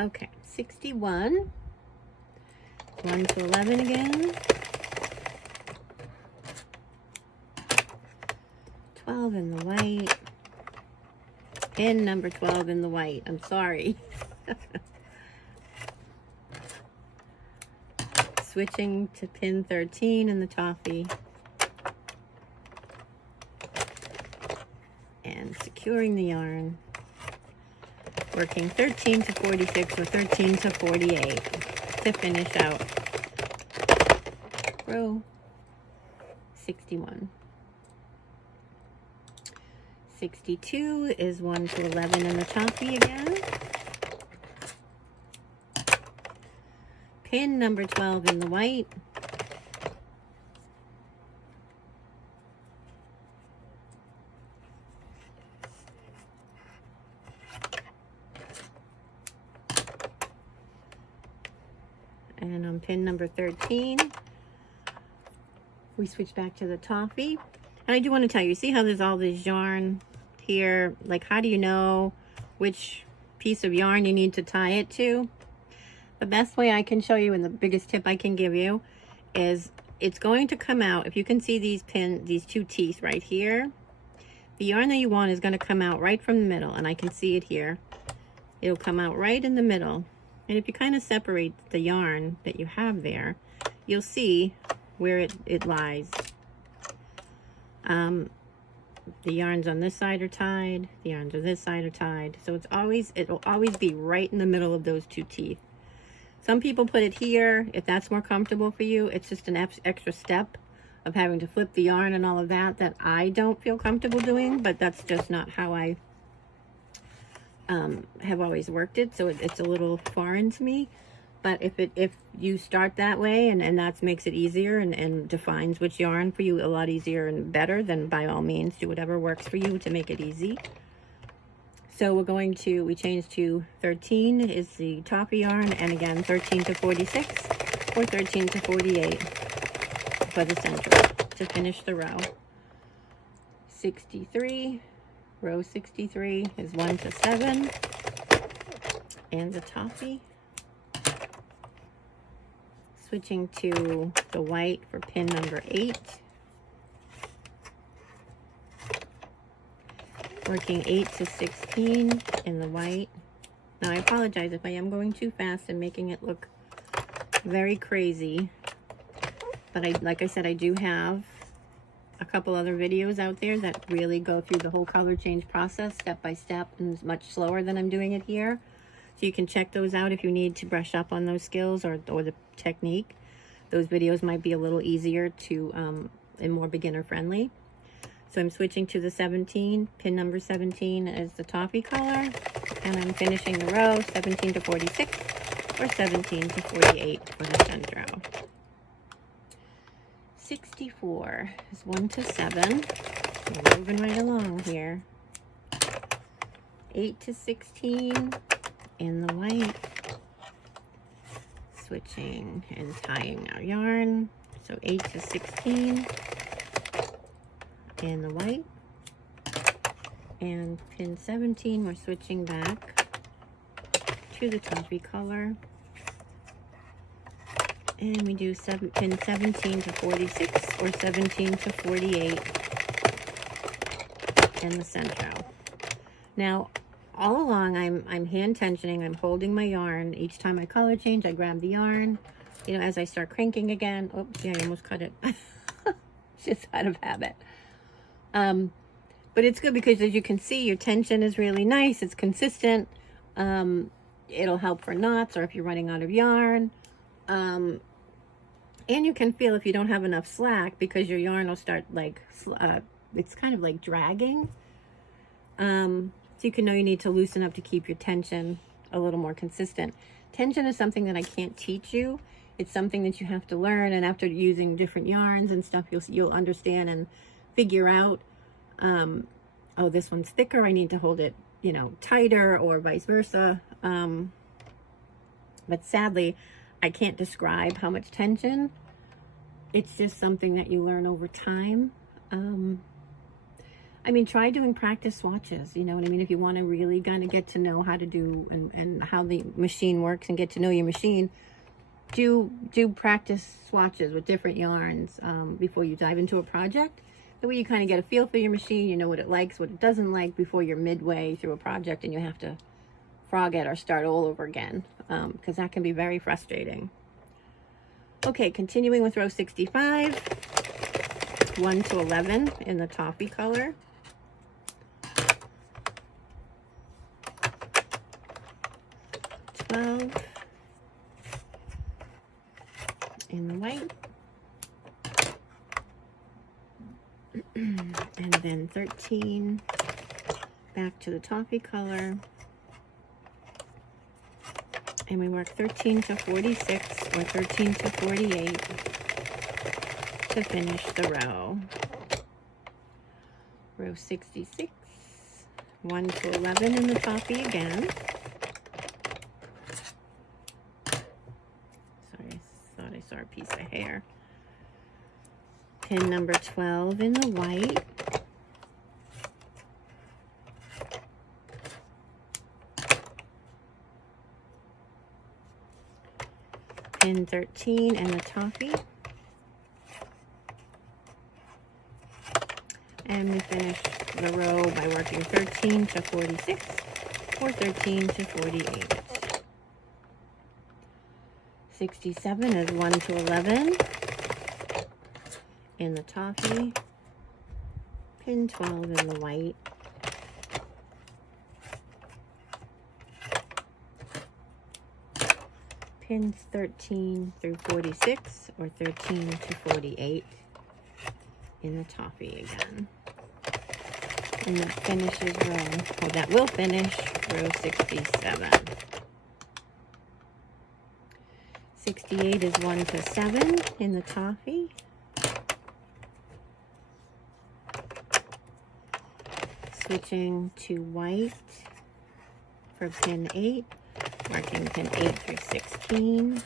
Okay, 61, 1 to 11 again, 12 in the white, pin number 12 in the white, I'm sorry. Switching to pin 13 in the toffee, and securing the yarn. Working 13 to 46 or 13 to 48 to finish out row 61. 62 is 1 to 11 in the toffee again. Pin number 12 in the white. And on pin number 13, we switch back to the toffee. And I do want to tell you, see how there's all this yarn here? Like, how do you know which piece of yarn you need to tie it to? The best way I can show you, and the biggest tip I can give you, is it's going to come out, if you can see these two teeth right here, the yarn that you want is going to come out right from the middle, and I can see it here. It'll come out right in the middle. And if you kind of separate the yarn that you have there, you'll see where it lies. The yarns on this side are tied, the yarns on this side are tied. So it'll always be right in the middle of those two teeth. Some people put it here, if that's more comfortable for you. It's just an extra step of having to flip the yarn and all of that I don't feel comfortable doing, but that's just not how I have always worked it, so it's a little foreign to me. But if you start that way and that makes it easier and defines which yarn for you a lot easier and better, then by all means do whatever works for you to make it easy. So we changed to 13 is the toffee yarn, and again 13 to 46 or 13 to 48 for the Sentro to finish the row. 63, row 63 is 1 to 7, and the toffee. Switching to the white for pin number 8. Working 8 to 16 in the white. Now I apologize if I am going too fast and making it look very crazy, but like I said, I do have a couple other videos out there that really go through the whole color change process step by step, and it's much slower than I'm doing it here. So you can check those out if you need to brush up on those skills or the technique. Those videos might be a little easier to and more beginner friendly. So I'm switching to the 17, pin number 17 is the toffee color, and I'm finishing the row 17 to 46 or 17 to 48 for the Sentro. 64 is 1 to 7. We're moving right along here. 8 to 16 in the white. Switching and tying our yarn. So 8 to 16 in the white. And pin 17, we're switching back to the toffee color. And we do pin 17 to 46 or 17 to 48 in the Sentro. Now, all along, I'm hand tensioning, I'm holding my yarn. Each time I color change, I grab the yarn. You know, as I start cranking again, oops, yeah, I almost cut it. Just out of habit. But it's good because, as you can see, your tension is really nice. It's consistent. It'll help for knots or if you're running out of yarn. And you can feel if you don't have enough slack, because your yarn will start like, it's kind of like dragging. So you can know you need to loosen up to keep your tension a little more consistent. Tension is something that I can't teach you. It's something that you have to learn, and after using different yarns and stuff, you'll understand and figure out, oh, this one's thicker, I need to hold it, you know, tighter, or vice versa. But sadly, I can't describe how much tension. It's just something that you learn over time. I mean, try doing practice swatches, you know what I mean? If you want to really kind of get to know how to do and how the machine works and get to know your machine, do practice swatches with different yarns before you dive into a project. That way you kind of get a feel for your machine, you know what it likes, what it doesn't like, before you're midway through a project and you have to frog it or start all over again, because that can be very frustrating. Okay, continuing with row 65, 1 to 11 in the toffee color. In the white, and then 13 back to the toffee color, and we work 13 to 46 or 13 to 48 to finish the row. Row 66, 1 to 11 in the toffee again. I saw a piece of hair. Pin number 12 in the white. Pin 13 in the toffee. And we finish the row by working 13 to 46 or 13 to 48. 67 is 1 to 11 in the toffee, pin 12 in the white, pins 13 through 46 or 13 to 48 in the toffee again. And that finishes row, that will finish row 67. 68 is 1 to 7 in the toffee. Switching to white for pin 8, marking pin 8 through 16.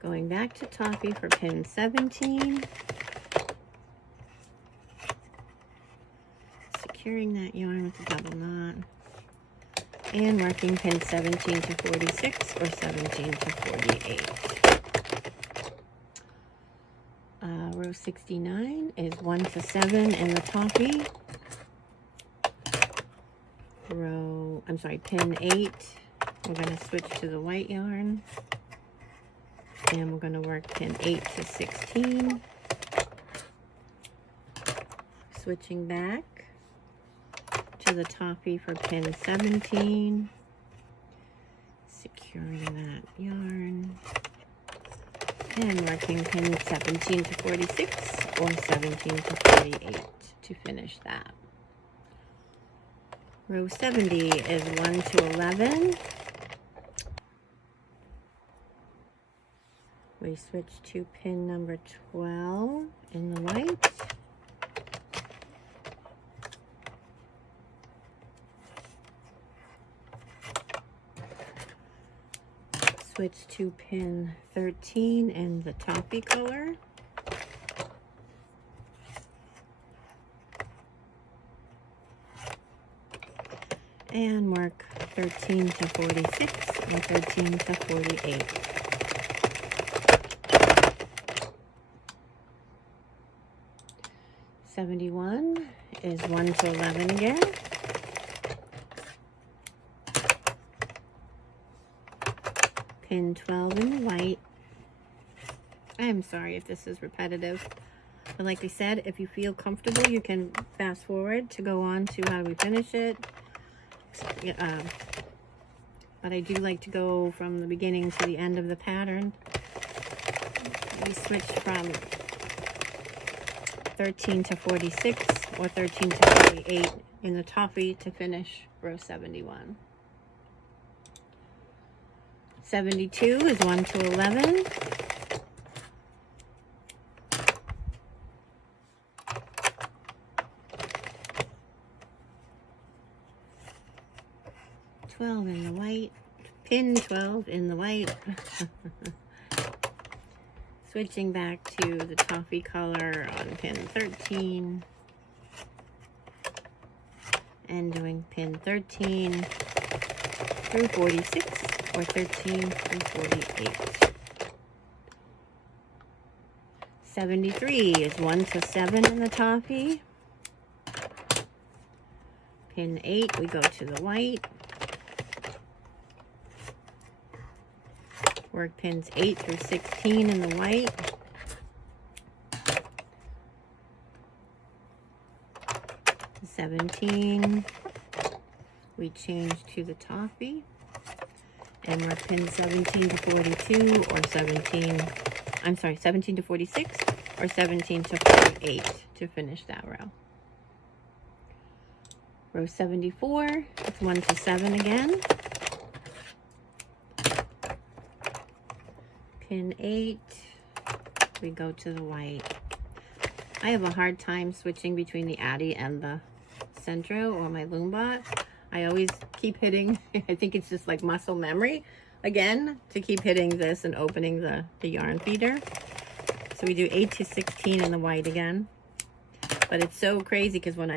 Going back to toffee for pin 17. Securing that yarn with a double knot. And marking pin 17 to 46 or 17 to 48. Row 69 is 1 to 7 in the toffee. Pin 8, we're going to switch to the white yarn. And we're going to work pin 8 to 16. Switching back to the toffee for pin 17. Securing that yarn. And marking pin 17 to 46 or 17 to 48 to finish that. Row 70 is 1 to 11. We switch to pin number 12 in the white. Switch to pin 13 in the toffee color. And mark 13 to 46 and 13 to 48. '71 is 1 to 11 again. Pin 12 in the white. I'm sorry if this is repetitive, but like I said, if you feel comfortable, you can fast forward to go on to how we finish it. But I do like to go from the beginning to the end of the pattern. We switch from 13 to 46 or 13 to 48 in the toffee to finish row 71. 72 is 1 to 11. In the white, pin 12 in the white. Switching back to the toffee color on pin 13 and doing pin 13 through 46 or 13 through 48. 73 is 1 to 7 in the toffee. Pin 8, we go to the white. Work pins 8 through 16 in the white. '17, we change to the toffee and work pins 17 to 42 or 17 to 46 or 17 to 48 to finish that row. Row 74, it's 1 to 7 again. Pin 8, we go to the white. I have a hard time switching between the Addi and the Sentro or my Loombot. I always keep hitting, I think it's just like muscle memory, again, to keep hitting this and opening the yarn feeder. So we do 8 to 16 in the white again. But it's so crazy because when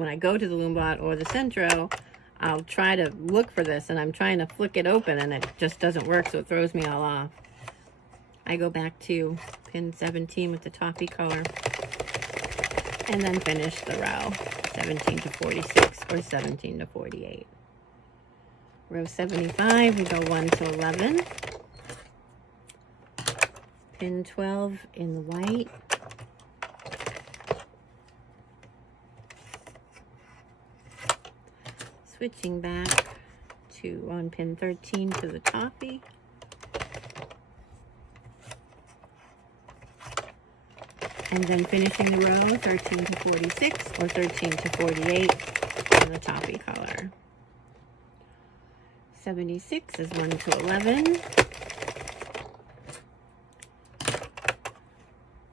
I go to the Loombot or the Sentro, I'll try to look for this and I'm trying to flick it open and it just doesn't work, so it throws me all off. I go back to pin 17 with the toffee color and then finish the row 17 to 46 or 17 to 48. Row 75, we go 1 to 11. Pin 12 in the white. Switching back to on pin 13 to the toffee. And then finishing the row 13 to 46 or 13 to 48 in the toffee color. 76 is 1 to 11.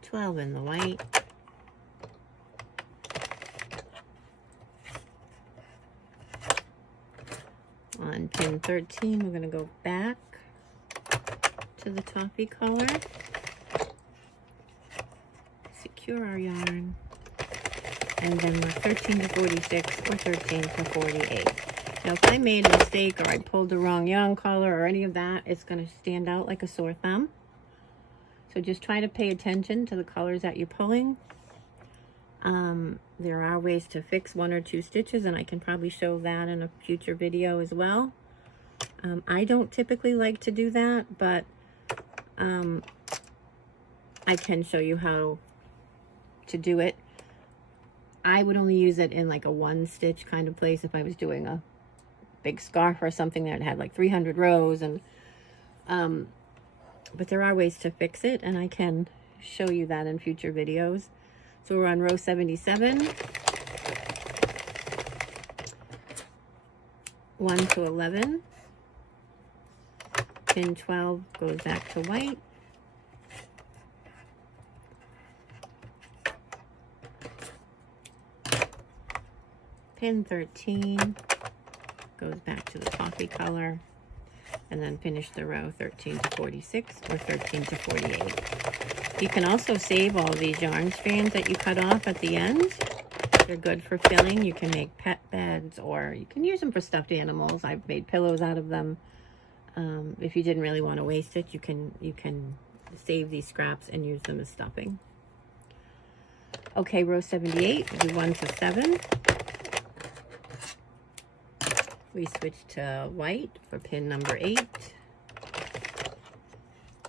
12 in the white. pin 13, we're going to go back to the toffee color, secure our yarn, and then we're 13 to 46 or 13 to 48. Now if I made a mistake or I pulled the wrong yarn color or any of that, it's going to stand out like a sore thumb. So just try to pay attention to the colors that you're pulling. There are ways to fix 1 or 2 stitches, and I can probably show that in a future video as well. I don't typically like to do that, but I can show you how to do it. I would only use it in like a 1 stitch kind of place if I was doing a big scarf or something that had like 300 rows, and but there are ways to fix it, and I can show you that in future videos. So we're on row 77, 1 to 11, pin 12 goes back to white, pin 13 goes back to the coffee color, and then finish the row 13 to 46 or 13 to 48. You can also save all these yarn strands that you cut off at the end. They're good for filling. You can make pet beds, or you can use them for stuffed animals. I've made pillows out of them. If you didn't really want to waste it, you can save these scraps and use them as stuffing. Okay, row 78, we do 1 to 7. We switch to white for pin number 8,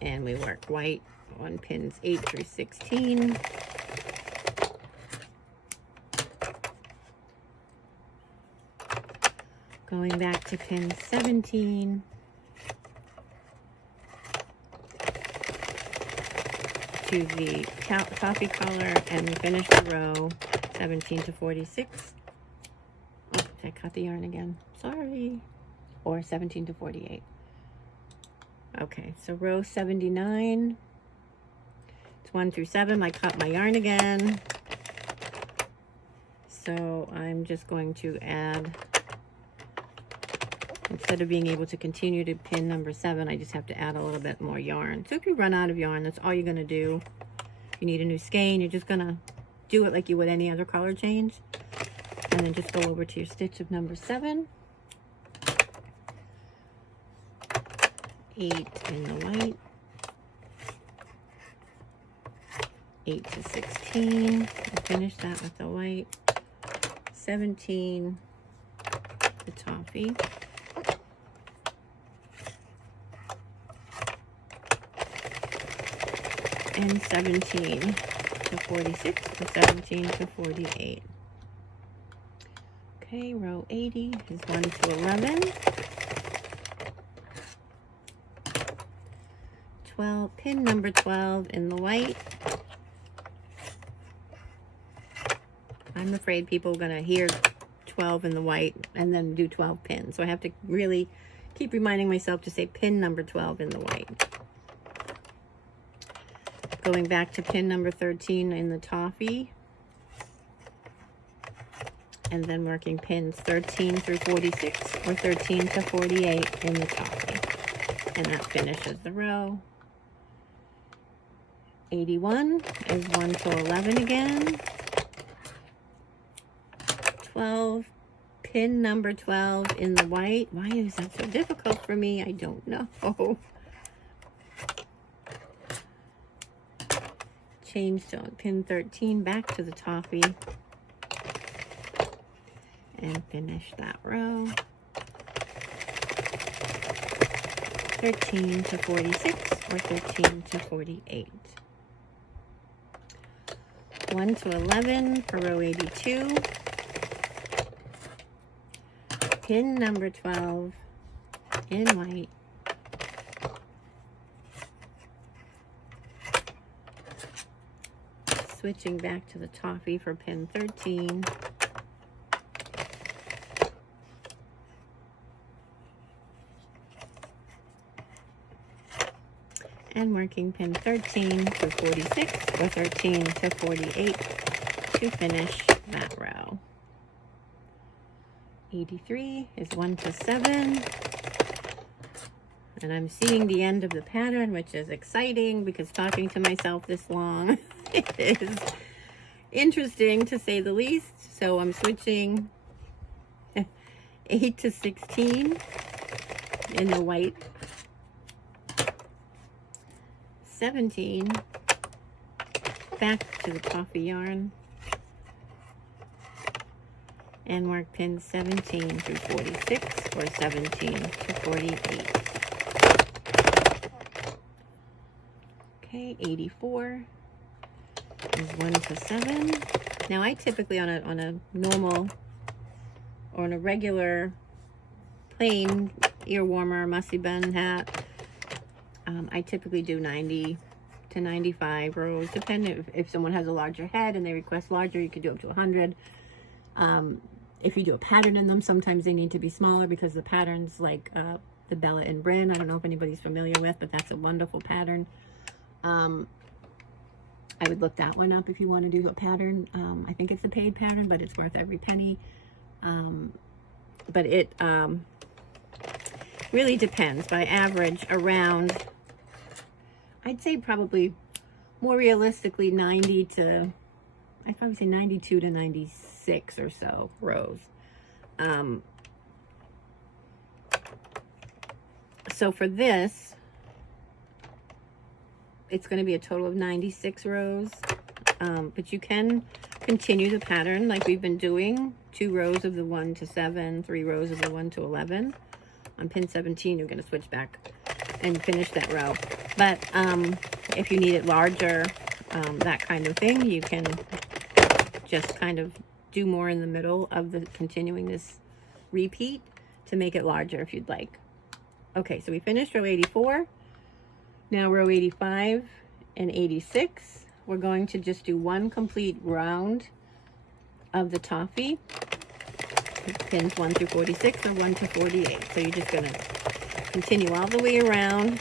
and we work white on pins 8 through 16. Going back to pin 17, to the coffee color, and we finish the row 17 to 46. Oh, I cut the yarn again. Sorry. Or 17 to 48. Okay, so row 79. It's 1 through 7. I cut my yarn again. So I'm just going to add, instead of being able to continue to pin number 7, I just have to add a little bit more yarn. So if you run out of yarn, that's all you're going to do. If you need a new skein, you're just going to do it like you would any other color change. And then just go over to your stitch of number 7. 8 in the white. 8 to 16. We'll finish that with the white. 17, the toffee. And 17 to 46, and 17 to 48. Okay, row 80 is 1 to 11. 12, pin number 12 in the white. I'm afraid people are going to hear 12 in the white and then do 12 pins. So I have to really keep reminding myself to say pin number 12 in the white. Going back to pin number 13 in the toffee. And then working pins 13 through 46 or 13 to 48 in the toffee. And that finishes the row. 81 is 1 to 11 again. 12, pin number 12 in the white. Why is that so difficult for me? I don't know. Change to pin 13 back to the toffee. And finish that row. 13 to 46 or 13 to 48. 1 to 11 for row 82. Pin number 12 in white. Switching back to the toffee for pin 13. And working pin 13 to 46 or 13 to 48 to finish that row. 83 is 1 to 7. And I'm seeing the end of the pattern, which is exciting because talking to myself this long is interesting to say the least. So I'm switching 8 to 16 in the white, 17 back to the coffee yarn, and mark pins 17 through 46 or 17 to 48. Okay, 84 is 1 to 7. Now I typically on a normal or on a regular plain ear warmer mussy bun hat, I typically do 90 to 95 rows, depending if someone has a larger head and they request larger, you could do up to 100. If you do a pattern in them, sometimes they need to be smaller because the patterns like the Bella and Bryn, I don't know if anybody's familiar with, but that's a wonderful pattern. I would look that one up if you want to do a pattern. I think it's a paid pattern, but it's worth every penny. But it really depends. By average, around, I'd say probably more realistically 90 to, I'd probably say 92 to 96 or so rows. So for this, it's going to be a total of 96 rows, but you can continue the pattern like we've been doing. 2 rows of the 1 to 7, 3 rows of the 1 to 11. On pin 17, you're going to switch back and finish that row. But if you need it larger, that kind of thing, you can just kind of do more in the middle of the continuing this repeat to make it larger if you'd like. Okay, so we finished row 84. Now row 85 and 86, we're going to just do one complete round of the toffee, pins 1 through 46 or 1 to 48. So you're just going to continue all the way around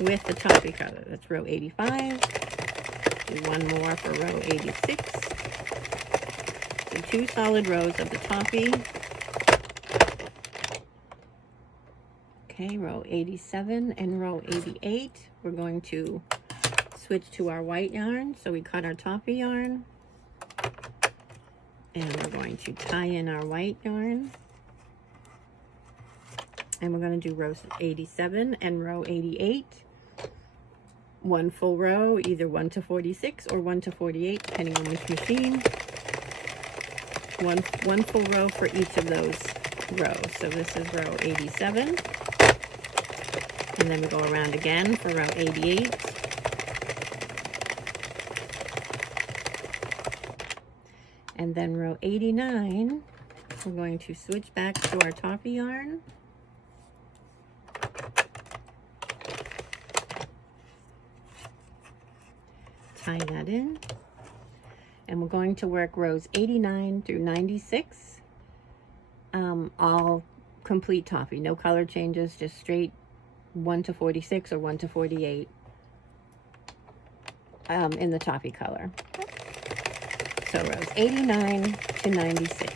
with the toffee color. That's row 85. Do one more for row 86. So 2 solid rows of the toffee. Okay, row 87 and row 88, we're going to switch to our white yarn. So we cut our toffee yarn, and we're going to tie in our white yarn. And we're going to do row 87 and row 88. One full row, either 1 to 46 or 1 to 48, depending on which machine. One full row for each of those rows. So this is row 87. And then we go around again for row 88. And then row 89, we're going to switch back to our toffee yarn. Tie that in. And we're going to work rows 89 through 96, all complete toffee, no color changes, just straight 1 to 46 or 1 to 48 in the toffee color. So rows 89 to 96.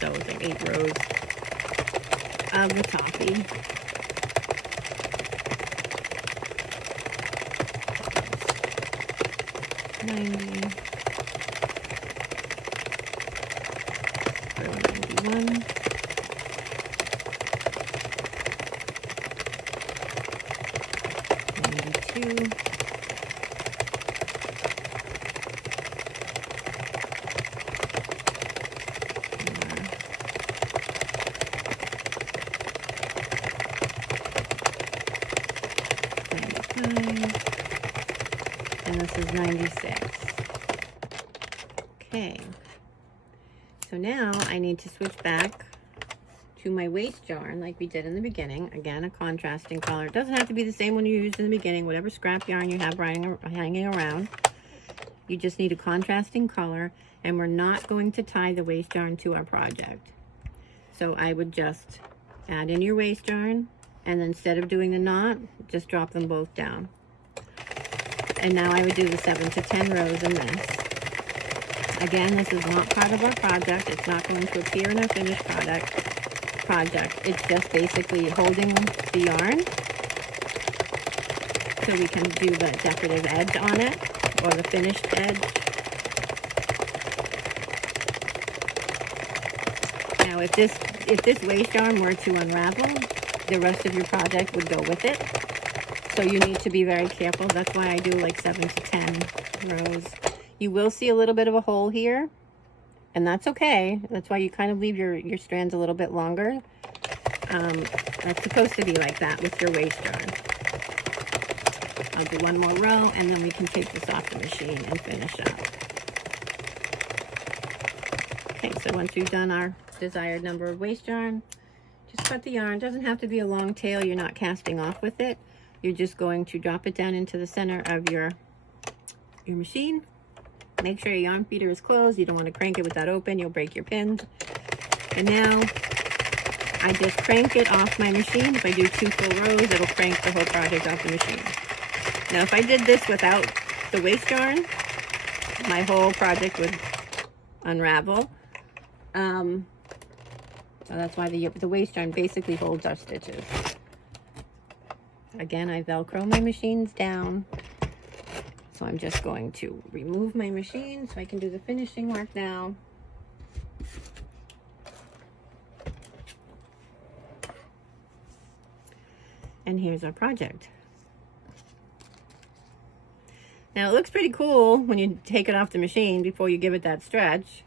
So it's like 8 rows of the toffee. Row 91. And this is 96. Okay, so now I need to switch back to my waist yarn like we did in the beginning. Again, a contrasting color. It doesn't have to be the same one you used in the beginning. Whatever scrap yarn you have hanging around, you just need a contrasting color, and we're not going to tie the waist yarn to our project. So I would just add in your waist yarn, and then instead of doing the knot, just drop them both down. And now I would do the 7 to 10 rows in this. Again, this is not part of our project. It's not going to appear in our finished product. project. It's just basically holding the yarn so we can do the decorative edge on it, or the finished edge. Now if this waste yarn were to unravel, the rest of your project would go with it. So you need to be very careful. That's why I do like 7 to 10 rows. You will see a little bit of a hole here, and that's okay. That's why you kind of leave your strands a little bit longer. That's supposed to be like that with your waste yarn. I'll do one more row, and then we can take this off the machine and finish up. Okay, so once we've done our desired number of waste yarn, just cut the yarn. It doesn't have to be a long tail. You're not casting off with it. You're just going to drop it down into the center of your machine. Make sure your yarn feeder is closed. You don't want to crank it with that open. You'll break your pins. And now I just crank it off my machine. If I do 2 full rows, it'll crank the whole project off the machine. Now, if I did this without the waste yarn, my whole project would unravel. So that's why the waste yarn basically holds our stitches. Again, I Velcro my machines down. So I'm just going to remove my machine so I can do the finishing work now. And here's our project. Now it looks pretty cool when you take it off the machine before you give it that stretch,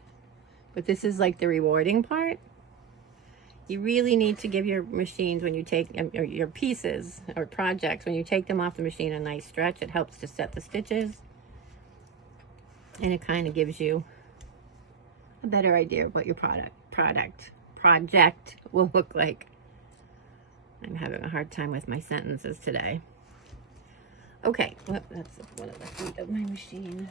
but this is like the rewarding part. You really need to give your machines, when you take, or your pieces or projects, when you take them off the machine, a nice stretch. It helps to set the stitches, and it kind of gives you a better idea of what your project will look like. I'm having a hard time with my sentences today. Okay, well, that's one of the feet of my machine.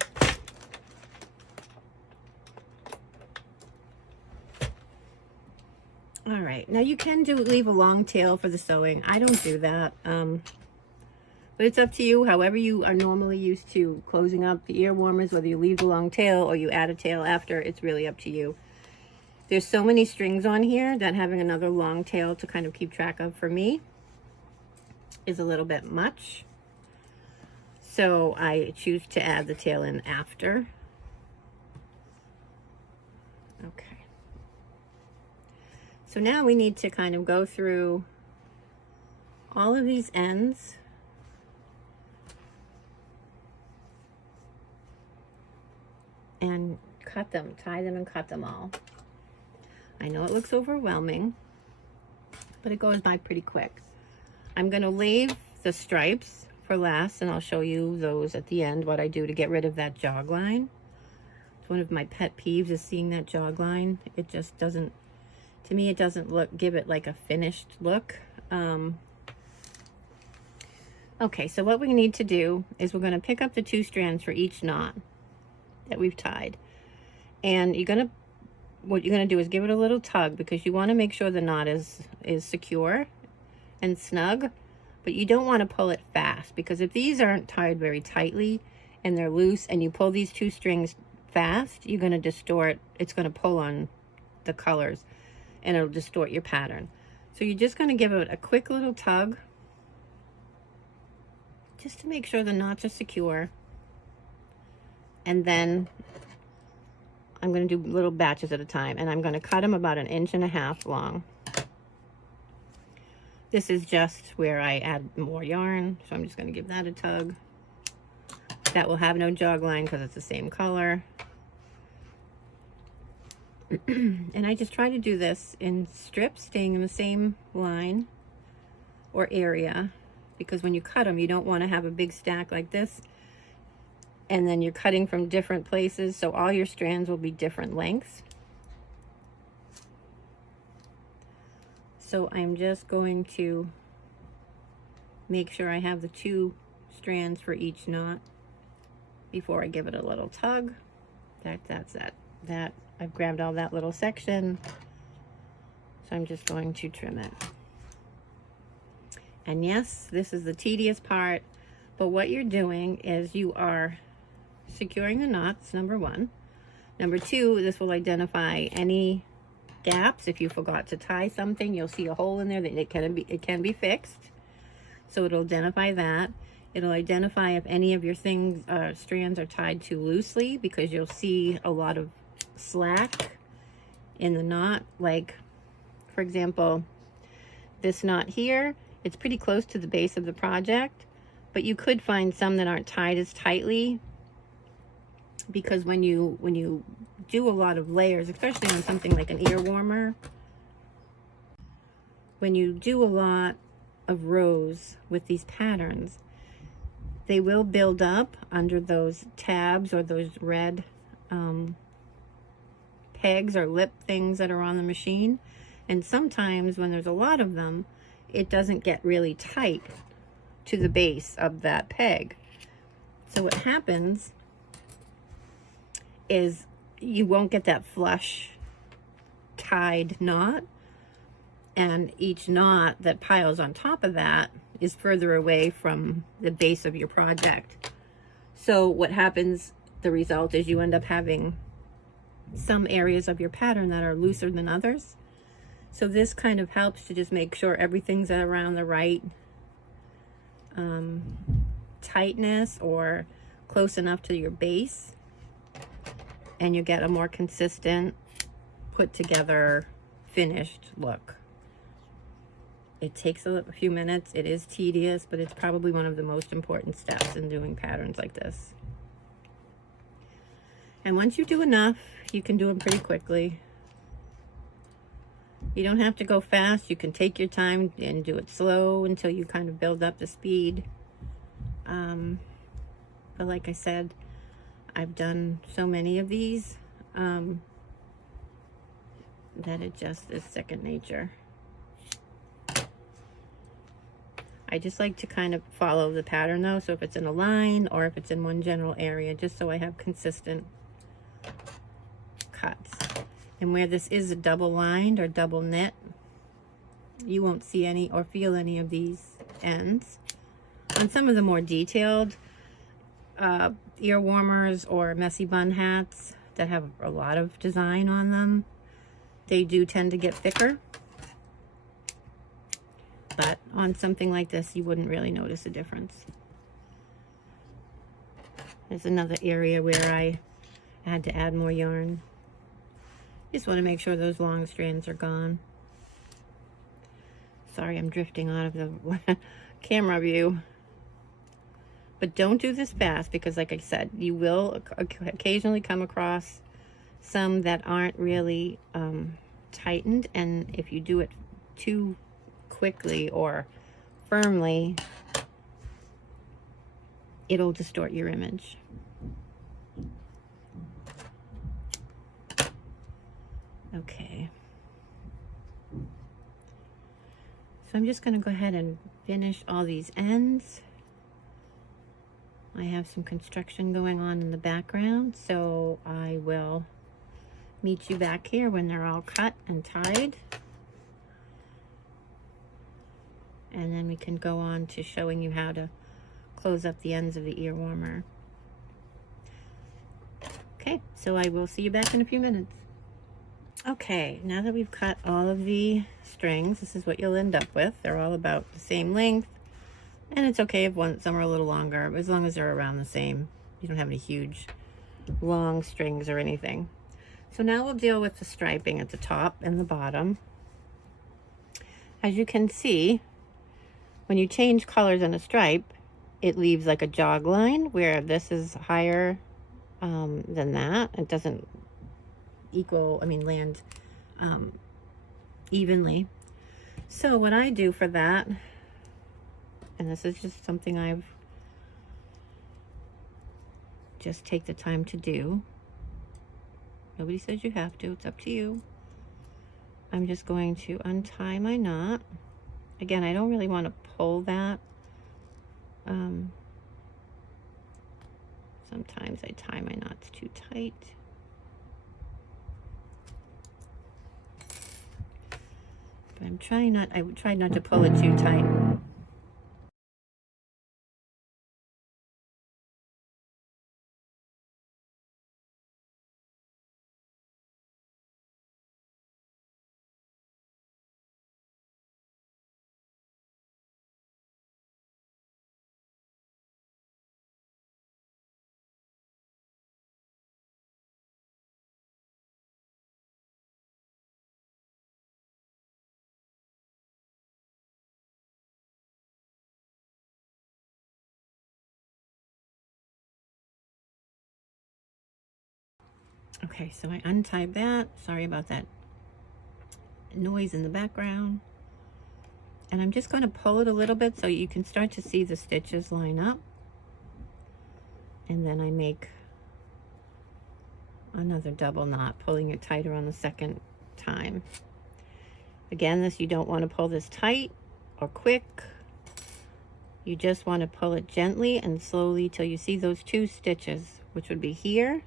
All right, now you can leave a long tail for the sewing. I don't do that, but it's up to you. However you are normally used to closing up the ear warmers, whether you leave the long tail or you add a tail after, it's really up to you. There's so many strings on here that having another long tail to kind of keep track of for me is a little bit much. So I choose to add the tail in after. Okay. So now we need to kind of go through all of these ends and cut them, tie them and cut them all. I know it looks overwhelming, but it goes by pretty quick. I'm going to leave the stripes for last, and I'll show you those at the end, what I do to get rid of that jog line. It's one of my pet peeves, is seeing that jog line. It just doesn't, to me, it doesn't give it like a finished look. Okay, so what we need to do is we're going to pick up the 2 strands for each knot that we've tied. And what you're going to do is give it a little tug, because you want to make sure the knot is secure and snug, but you don't want to pull it fast, because if these aren't tied very tightly and they're loose and you pull these 2 strings fast, you're going to distort. It's going to pull on the colors and it'll distort your pattern. So you're just going to give it a quick little tug just to make sure the knots are secure. And then I'm going to do little batches at a time, and I'm going to cut them about 1.5 inches long. This is just where I add more yarn, so I'm just going to give that a tug. That will have no jog line because it's the same color. And I just try to do this in strips, staying in the same line or area, because when you cut them, you don't want to have a big stack like this, and then you're cutting from different places, so all your strands will be different lengths. So I'm just going to make sure I have the 2 strands for each knot before I give it a little tug. That's that. I've grabbed all that little section, so I'm just going to trim it. And yes, this is the tedious part, but what you're doing is you are securing the knots, number 1. Number 2, this will identify any gaps. If you forgot to tie something, you'll see a hole in there that it can be fixed. So it'll identify that. It'll identify if any of your strands are tied too loosely, because you'll see a lot of slack in the knot. Like, for example, this knot here, it's pretty close to the base of the project, but you could find some that aren't tied as tightly, because when you do a lot of layers, especially on something like an ear warmer, when you do a lot of rows with these patterns, they will build up under those tabs or those red pegs or lip things that are on the machine. And sometimes when there's a lot of them, it doesn't get really tight to the base of that peg. So what happens is you won't get that flush tied knot, and each knot that piles on top of that is further away from the base of your project. So what happens, the result is you end up having some areas of your pattern that are looser than others. So this kind of helps to just make sure everything's around the right tightness or close enough to your base, and you get a more consistent, put together, finished look. It takes a few minutes. It is tedious, but it's probably one of the most important steps in doing patterns like this. And once you do enough, you can do them pretty quickly. You don't have to go fast. You can take your time and do it slow until you kind of build up the speed. But like I said, I've done so many of these that it just is second nature. I just like to kind of follow the pattern though, so if it's in a line or if it's in one general area, just so I have consistent cuts. And where this is a double lined or double knit, you won't see any or feel any of these ends. On some of the more detailed ear warmers or messy bun hats that have a lot of design on them, they do tend to get thicker. But on something like this, you wouldn't really notice a difference. There's another area where I had to add more yarn. Just want to make sure those long strands are gone. Sorry, I'm drifting out of the camera view. But don't do this fast, because like I said, you will occasionally come across some that aren't really tightened, and if you do it too quickly or firmly, it'll distort your image. Okay. So I'm just going to go ahead and finish all these ends. I have some construction going on in the background, so I will meet you back here when they're all cut and tied. And then we can go on to showing you how to close up the ends of the ear warmer. Okay, so I will see you back in a few minutes. Okay, now that we've cut all of the strings, this is what you'll end up with. They're all about the same length, and it's okay if some are a little longer, as long as they're around the same. You don't have any huge, long strings or anything. So now we'll deal with the striping at the top and the bottom. As you can see, when you change colors in a stripe, it leaves like a jog line, where this is higher than that. It doesn't land evenly. So what I do for that, and this is just something I've just take the time to do. Nobody says you have to, it's up to you. I'm just going to untie my knot. Again, I don't really want to pull that. Sometimes I tie my knots too tight. But I try not to pull it too tight. Okay, so I untied that. Sorry about that noise in the background. And I'm just going to pull it a little bit so you can start to see the stitches line up. And then I make another double knot, pulling it tighter on the second time. Again, this, you don't want to pull this tight or quick. You just want to pull it gently and slowly till you see those two stitches, which would be here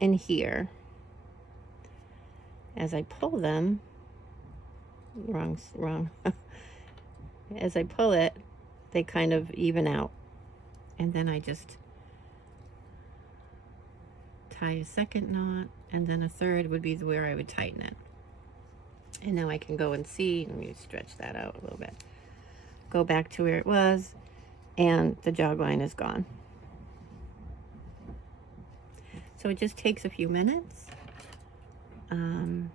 and here. As I pull them, wrong. As I pull it, they kind of even out. And then I just tie a second knot, and then a third would be where I would tighten it. And now I can go and see, let me stretch that out a little bit. Go back to where it was, and the jog line is gone. So it just takes a few minutes. And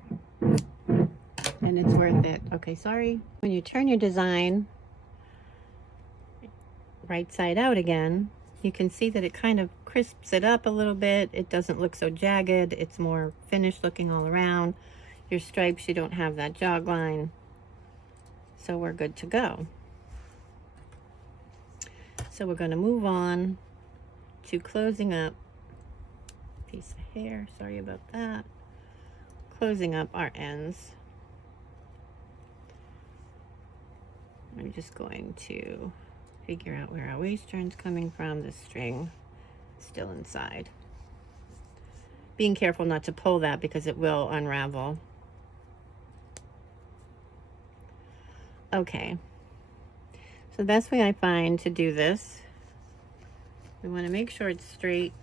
it's worth it. Okay, sorry. When you turn your design right side out again, you can see that it kind of crisps it up a little bit. It doesn't look so jagged. It's more finished looking all around. Your stripes, you don't have that jog line. So we're good to go. So we're going to move on to closing up. Piece of hair, sorry about that. Closing up our ends. I'm just going to figure out where our waist joint's coming from. The string is still inside. Being careful not to pull that because it will unravel. Okay, so the best way I find to do this, we want to make sure it's straight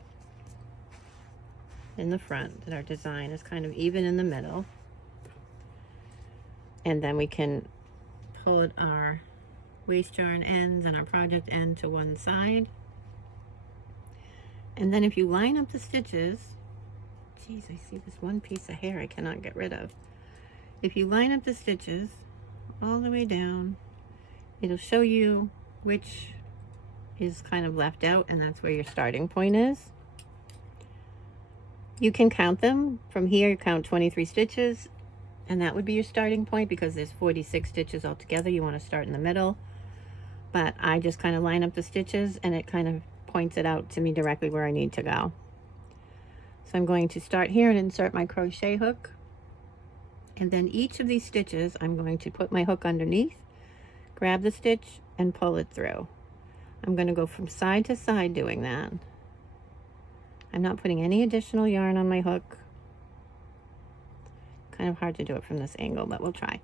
in the front, that our design is kind of even in the middle. And then we can pull our waist yarn ends and our project end to one side. And then if you line up the stitches, geez, I see this one piece of hair I cannot get rid of. If you line up the stitches all the way down, it'll show you which is kind of left out, and that's where your starting point is. You can count them from here. You count 23 stitches, and that would be your starting point because there's 46 stitches altogether. You want to start in the middle, but I just kind of line up the stitches and it kind of points it out to me directly where I need to go. So I'm going to start here and insert my crochet hook, and then each of these stitches I'm going to put my hook underneath, grab the stitch and pull it through. I'm going to go from side to side doing that. I'm not putting any additional yarn on my hook. Kind of hard to do it from this angle, but we'll try.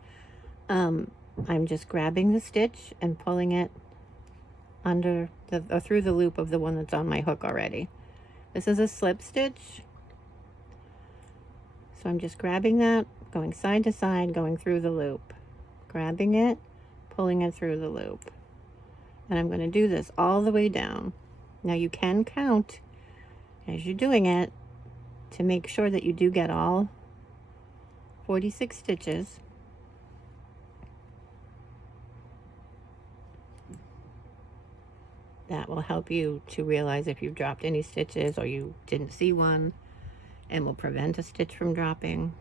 I'm just grabbing the stitch and pulling it under or through the loop of the one that's on my hook already. This is a slip stitch. So I'm just grabbing that, going side to side, going through the loop, grabbing it, pulling it through the loop. And I'm going to do this all the way down. Now you can count as you're doing it to make sure that you do get all 46 stitches. That will help you to realize if you've dropped any stitches or you didn't see one, and will prevent a stitch from dropping.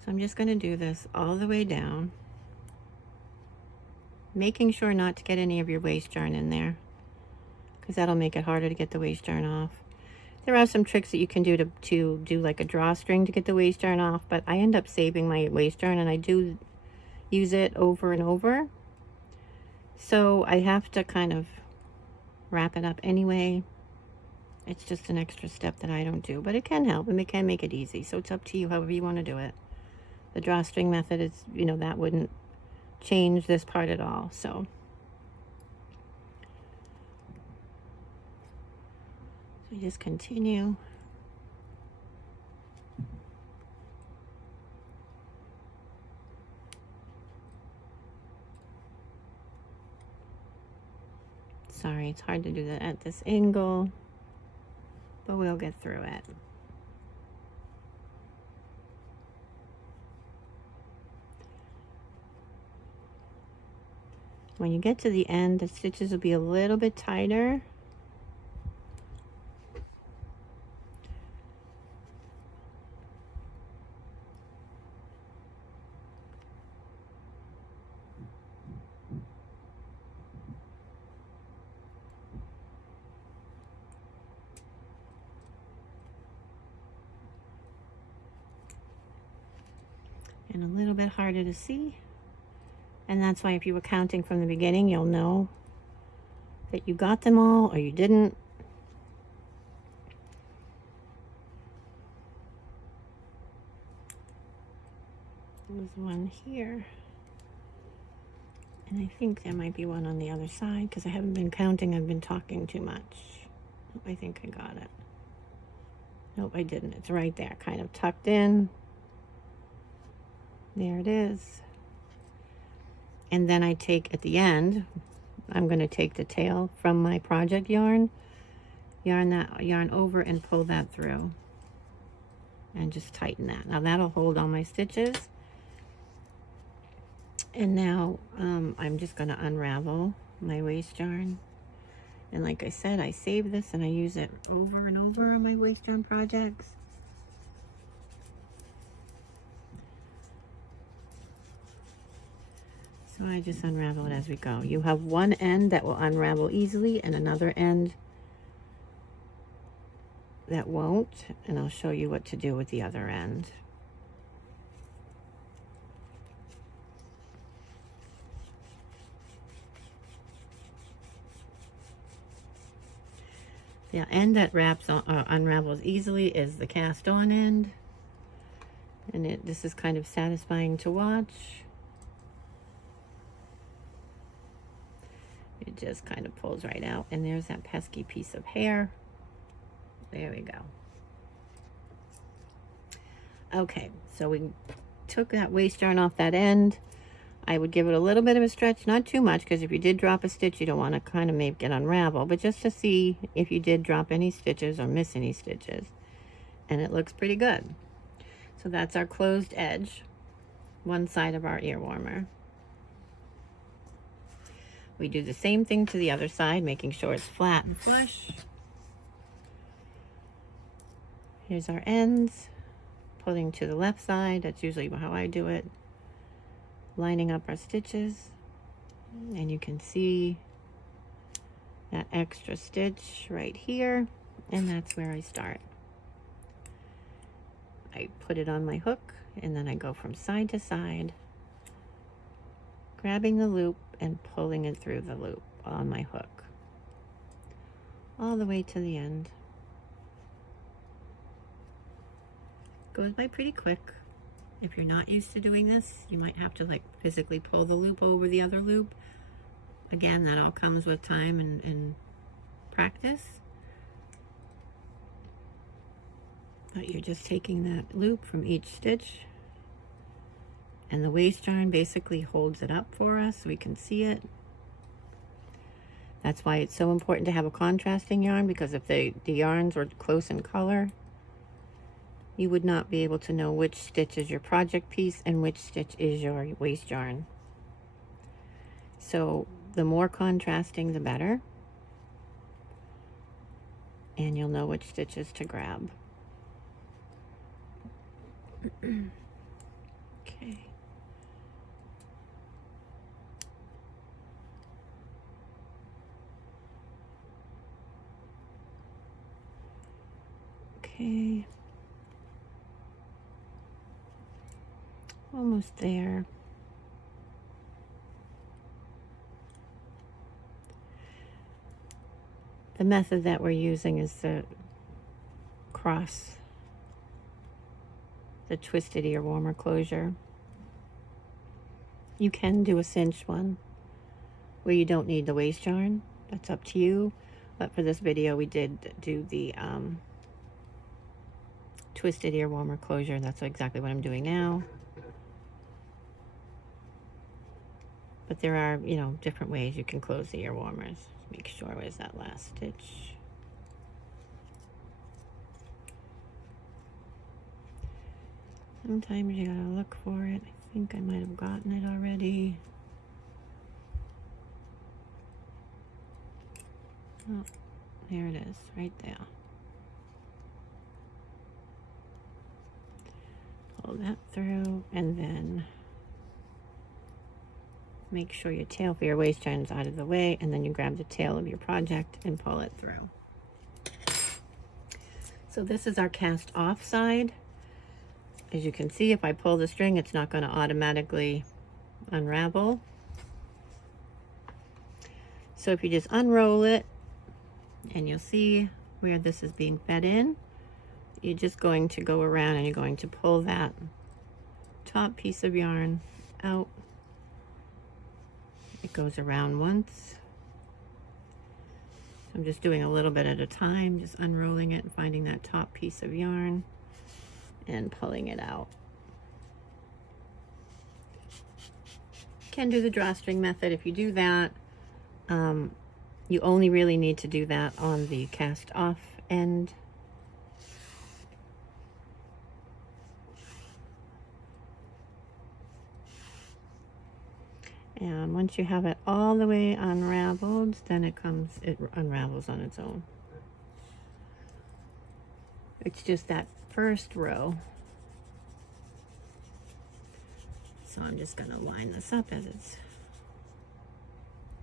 So I'm just going to do this all the way down, making sure not to get any of your waist yarn in there, because that'll make it harder to get the waist yarn off. There are some tricks that you can do to do like a drawstring to get the waist yarn off, but I end up saving my waist yarn and I do use it over and over. So I have to kind of wrap it up anyway. It's just an extra step that I don't do, but it can help and it can make it easy. So it's up to you however you want to do it. The drawstring method is, that wouldn't change this part at all. So we just continue. Sorry, it's hard to do that at this angle, but we'll get through it. When you get to the end, the stitches will be a little bit tighter. and a little bit harder to see. And that's why if you were counting from the beginning, you'll know that you got them all or you didn't. There's one here. And I think there might be one on the other side because I haven't been counting. I've been talking too much. Oh, I think I got it. Nope, I didn't. It's right there, kind of tucked in. There it is. And then I take at the end, I'm going to take the tail from my project yarn, yarn over and pull that through. And just tighten that. Now that'll hold all my stitches. And now I'm just going to unravel my waste yarn. And like I said, I save this and I use it over and over on my waste yarn projects. So I just unravel it as we go. You have one end that will unravel easily and another end that won't. And I'll show you what to do with the other end. The end that unravels easily is the cast on end. And this is kind of satisfying to watch. It just kind of pulls right out. And there's that pesky piece of hair. There we go. Okay, so we took that waste yarn off that end. I would give it a little bit of a stretch, not too much, because if you did drop a stitch, you don't want to kind of make it unravel, but just to see if you did drop any stitches or miss any stitches. And it looks pretty good. So that's our closed edge, one side of our ear warmer. We do the same thing to the other side, making sure it's flat and flush. Here's our ends, pulling to the left side. That's usually how I do it. Lining up our stitches, and you can see that extra stitch right here, and that's where I start. I put it on my hook, and then I go from side to side, grabbing the loop and pulling it through the loop on my hook, all the way to the end. Goes by pretty quick. If you're not used to doing this, you might have to like physically pull the loop over the other loop. Again, that all comes with time and practice. But you're just taking that loop from each stitch, and the waste yarn basically holds it up for us so we can see it. That's why it's so important to have a contrasting yarn, because if the yarns were close in color, you would not be able to know which stitch is your project piece and which stitch is your waste yarn. So the more contrasting, the better. And you'll know which stitches to grab. Okay. Okay. Almost there. The method that we're using is the cross, the twisted ear warmer closure. You can do a cinched one where you don't need the waste yarn. That's up to you. But for this video, we did do the twisted ear warmer closure. That's exactly what I'm doing now. But there are, you know, different ways you can close the ear warmers. Make sure, where's that last stitch? Sometimes you gotta look for it. I think I might have gotten it already. Oh, there it is, right there. Pull that through, and then make sure your tail for your waist yarn is out of the way, and then you grab the tail of your project and pull it through. So this is our cast off side. As you can see, if I pull the string, it's not going to automatically unravel. So if you just unroll it, and you'll see where this is being fed in, you're just going to go around and you're going to pull that top piece of yarn out. It goes around once. I'm just doing a little bit at a time, just unrolling it and finding that top piece of yarn and pulling it out. You can do the drawstring method. If you do that, you only really need to do that on the cast off end. And once you have it all the way unraveled, then it unravels on its own. It's just that first row. So I'm just going to line this up as it's,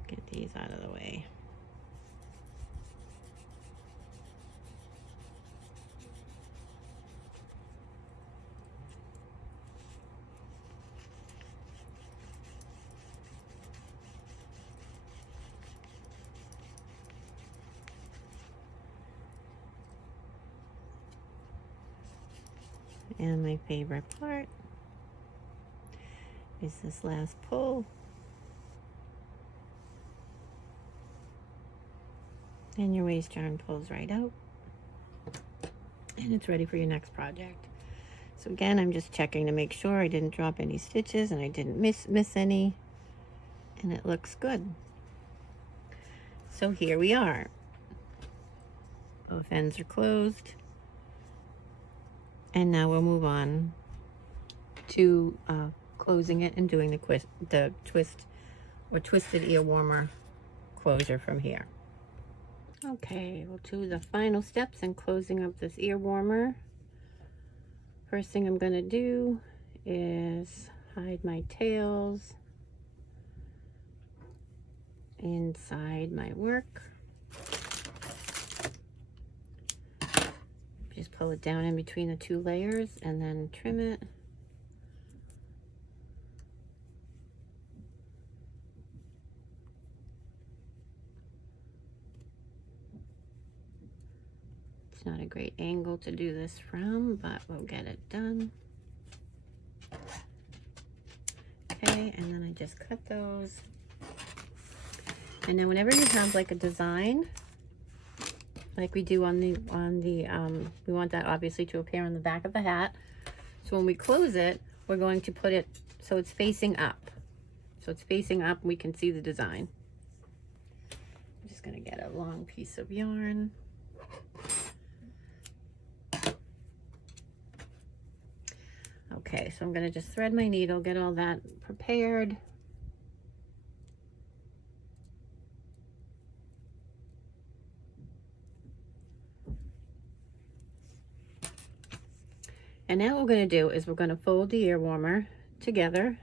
get these out of the way. And my favorite part is this last pull. And your waste yarn pulls right out. And it's ready for your next project. So again, I'm just checking to make sure I didn't drop any stitches and I didn't miss any. And it looks good. So here we are. Both ends are closed. And now we'll move on to closing it and doing the twist or twisted ear warmer closure from here. Okay, we'll do the final steps in closing up this ear warmer. First thing I'm going to do is hide my tails inside my work. Just pull it down in between the two layers and then trim it. It's not a great angle to do this from, but we'll get it done. Okay, and then I just cut those. And then whenever you have like a design, like we do on the we want that obviously to appear on the back of the hat. So when we close it, we're going to put it so it's facing up. So it's facing up, we can see the design. I'm just gonna get a long piece of yarn. Okay, so I'm gonna just thread my needle, get all that prepared. And now what we're going to do is we're going to fold the ear warmer together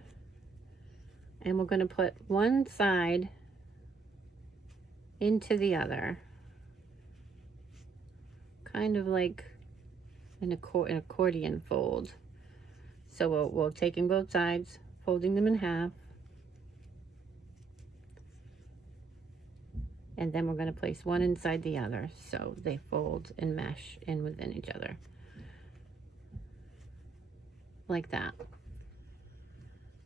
and we're going to put one side into the other, kind of like an accordion fold. So we're taking both sides, folding them in half, and then we're going to place one inside the other so they fold and mesh in within each other. Like that.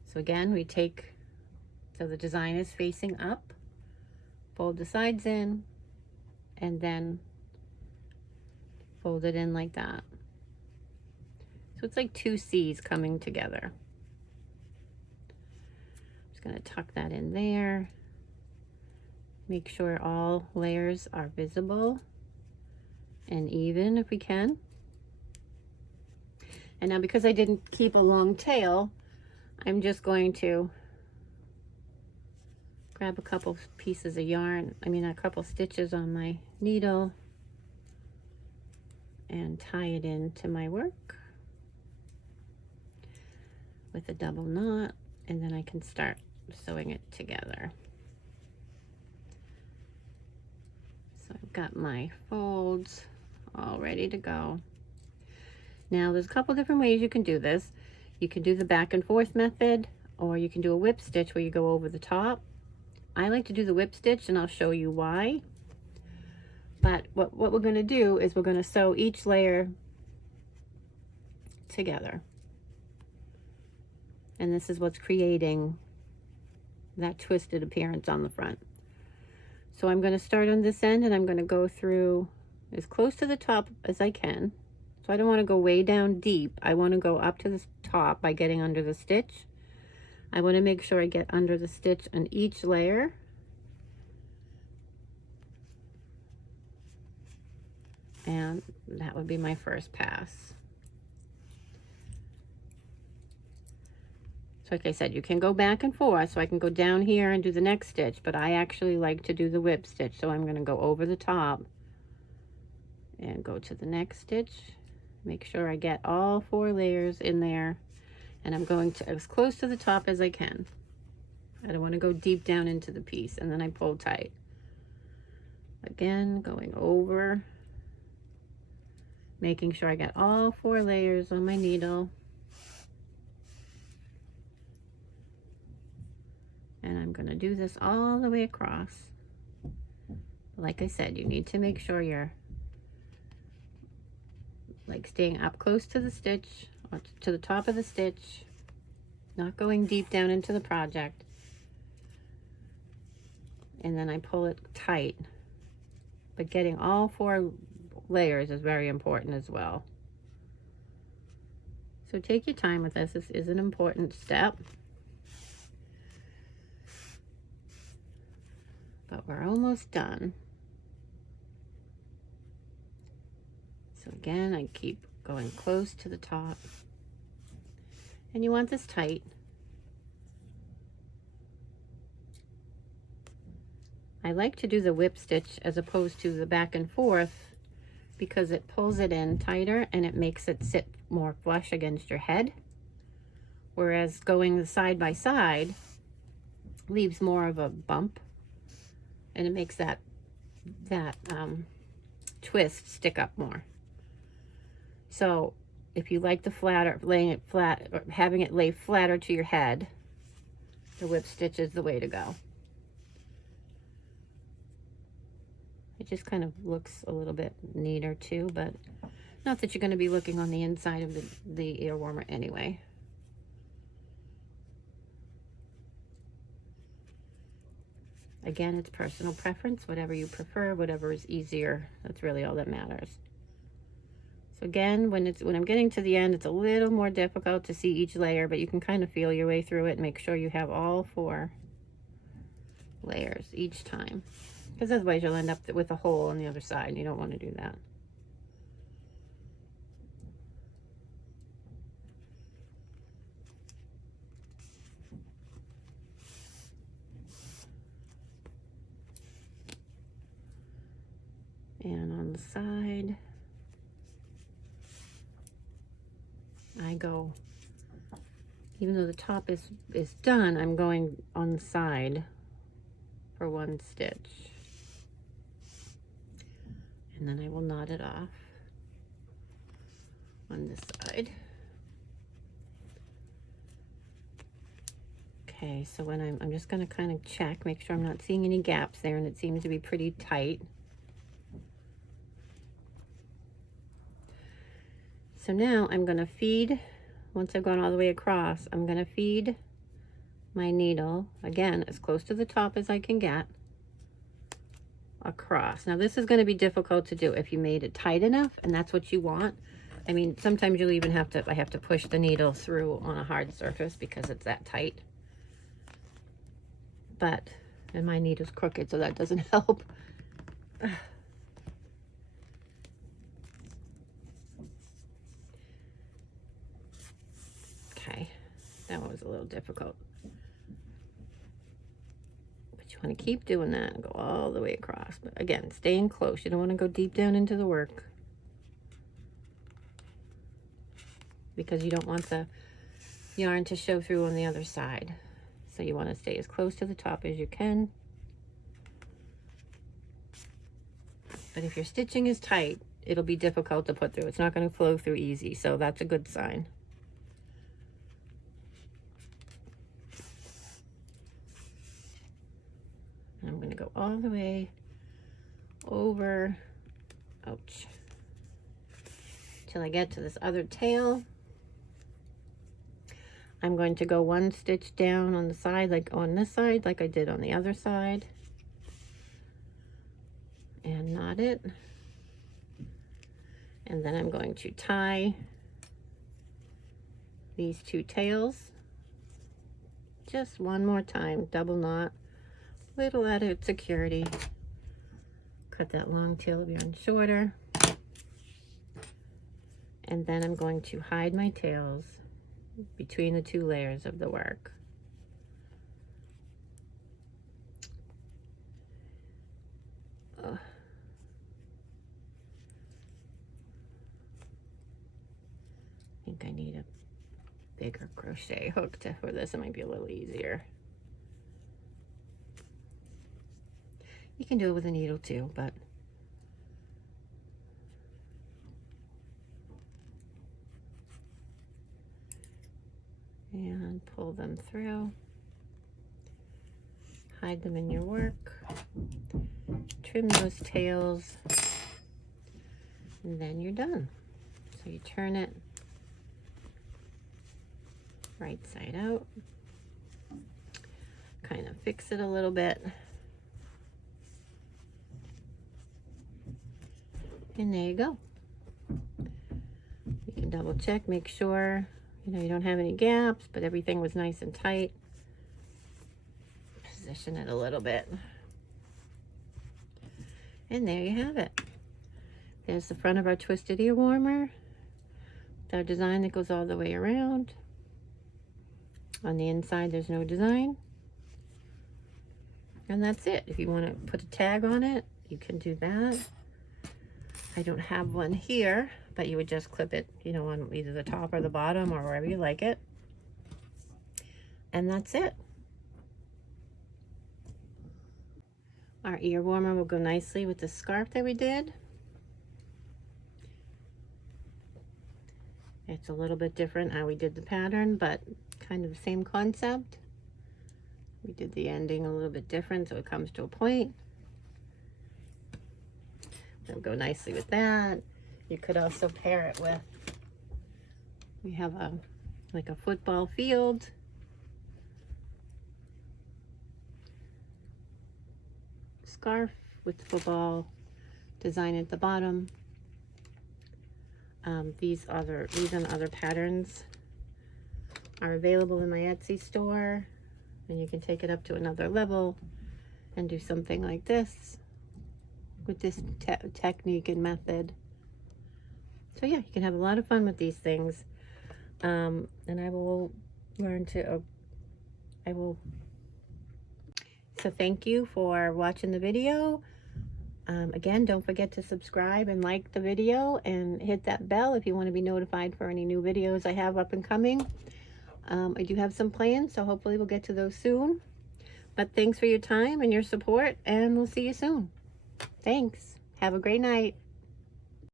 So again, we take, so the design is facing up, fold the sides in, and then fold it in like that. So it's like two C's coming together. Just gonna tuck that in there. Make sure all layers are visible and even if we can. And now because I didn't keep a long tail, I'm just going to grab a couple pieces of yarn, a couple stitches on my needle and tie it into my work with a double knot, and then I can start sewing it together. So I've got my folds all ready to go. Now there's a couple different ways you can do this. You can do the back and forth method, or you can do a whip stitch where you go over the top. I like to do the whip stitch, and I'll show you why. But what we're going to do is we're going to sew each layer together. And this is what's creating that twisted appearance on the front. So I'm going to start on this end, and I'm going to go through as close to the top as I can. So I don't want to go way down deep. I want to go up to the top by getting under the stitch. I want to make sure I get under the stitch on each layer. And that would be my first pass. So like I said, you can go back and forth, so I can go down here and do the next stitch, but I actually like to do the whip stitch. So I'm going to go over the top and go to the next stitch. Make sure I get all 4 layers in there, and I'm going to as close to the top as I can. I don't want to go deep down into the piece, and then I pull tight. Again, going over, making sure I get all 4 layers on my needle. And I'm going to do this all the way across. Like I said, you need to make sure you're like staying up close to the stitch, or to the top of the stitch, not going deep down into the project. And then I pull it tight. But getting all 4 layers is very important as well. So take your time with this. This is an important step. But we're almost done. So again, I keep going close to the top. And you want this tight. I like to do the whip stitch as opposed to the back and forth, because it pulls it in tighter and it makes it sit more flush against your head. Whereas going side by side leaves more of a bump, and it makes that twist stick up more. So if you like the flatter, laying it flat, or having it lay flatter to your head, the whip stitch is the way to go. It just kind of looks a little bit neater too, but not that you're going to be looking on the inside of the ear warmer anyway. Again, it's personal preference, whatever you prefer, whatever is easier. That's really all that matters. So again, when I'm getting to the end, it's a little more difficult to see each layer, but you can kind of feel your way through it and make sure you have all 4 layers each time. Because otherwise you'll end up with a hole on the other side, and you don't want to do that. And on the side, I go, even though the top is done, I'm going on the side for 1 stitch. And then I will knot it off on this side. Okay, so when I'm just going to kind of check, make sure I'm not seeing any gaps there, and it seems to be pretty tight. So now I'm going to feed, once I've gone all the way across, I'm going to feed my needle, again, as close to the top as I can get, across. Now this is going to be difficult to do if you made it tight enough, and that's what you want. I mean, sometimes you'll even have to, I have to push the needle through on a hard surface because it's that tight. But, and my needle's crooked, so that doesn't help. Okay, that one was a little difficult. But you want to keep doing that and go all the way across. But again, staying close. You don't want to go deep down into the work, because you don't want the yarn to show through on the other side. So you want to stay as close to the top as you can. But if your stitching is tight, it'll be difficult to put through. It's not going to flow through easy, so that's a good sign. I'm going to go all the way over, ouch, till I get to this other tail. I'm going to go one stitch down on the side, like on this side, like I did on the other side, and knot it. And then I'm going to tie these two tails just one more time, double knot, little added security. Cut that long tail of yarn shorter. And then I'm going to hide my tails between the two layers of the work. I think I need a bigger crochet hook for this. It might be a little easier. You can do it with a needle too, but and pull them through, hide them in your work, trim those tails, and then you're done. So you turn it right side out, kind of fix it a little bit, and there you go. You can double check, make sure you don't have any gaps, but everything was nice and tight. Position it a little bit. And there you have it. There's the front of our twisted ear warmer. Our design that goes all the way around. On the inside, there's no design. And that's it. If you want to put a tag on it, you can do that. I don't have one here, but you would just clip it, on either the top or the bottom or wherever you like it. And that's it. Our ear warmer will go nicely with the scarf that we did. It's a little bit different how we did the pattern, but kind of the same concept. We did the ending a little bit different, so it comes to a point. It'll go nicely with that. You could also pair it with, we have like a football field. Scarf with the football design at the bottom. These and other patterns are available in my Etsy store, and you can take it up to another level and do something like this with this technique and method. So yeah, you can have a lot of fun with these things. And I will learn to, so thank you for watching the video. Again, don't forget to subscribe and like the video and hit that bell if you want to be notified for any new videos I have up and coming. I do have some plans, so hopefully we'll get to those soon. But thanks for your time and your support, and we'll see you soon. Thanks. Have a great night.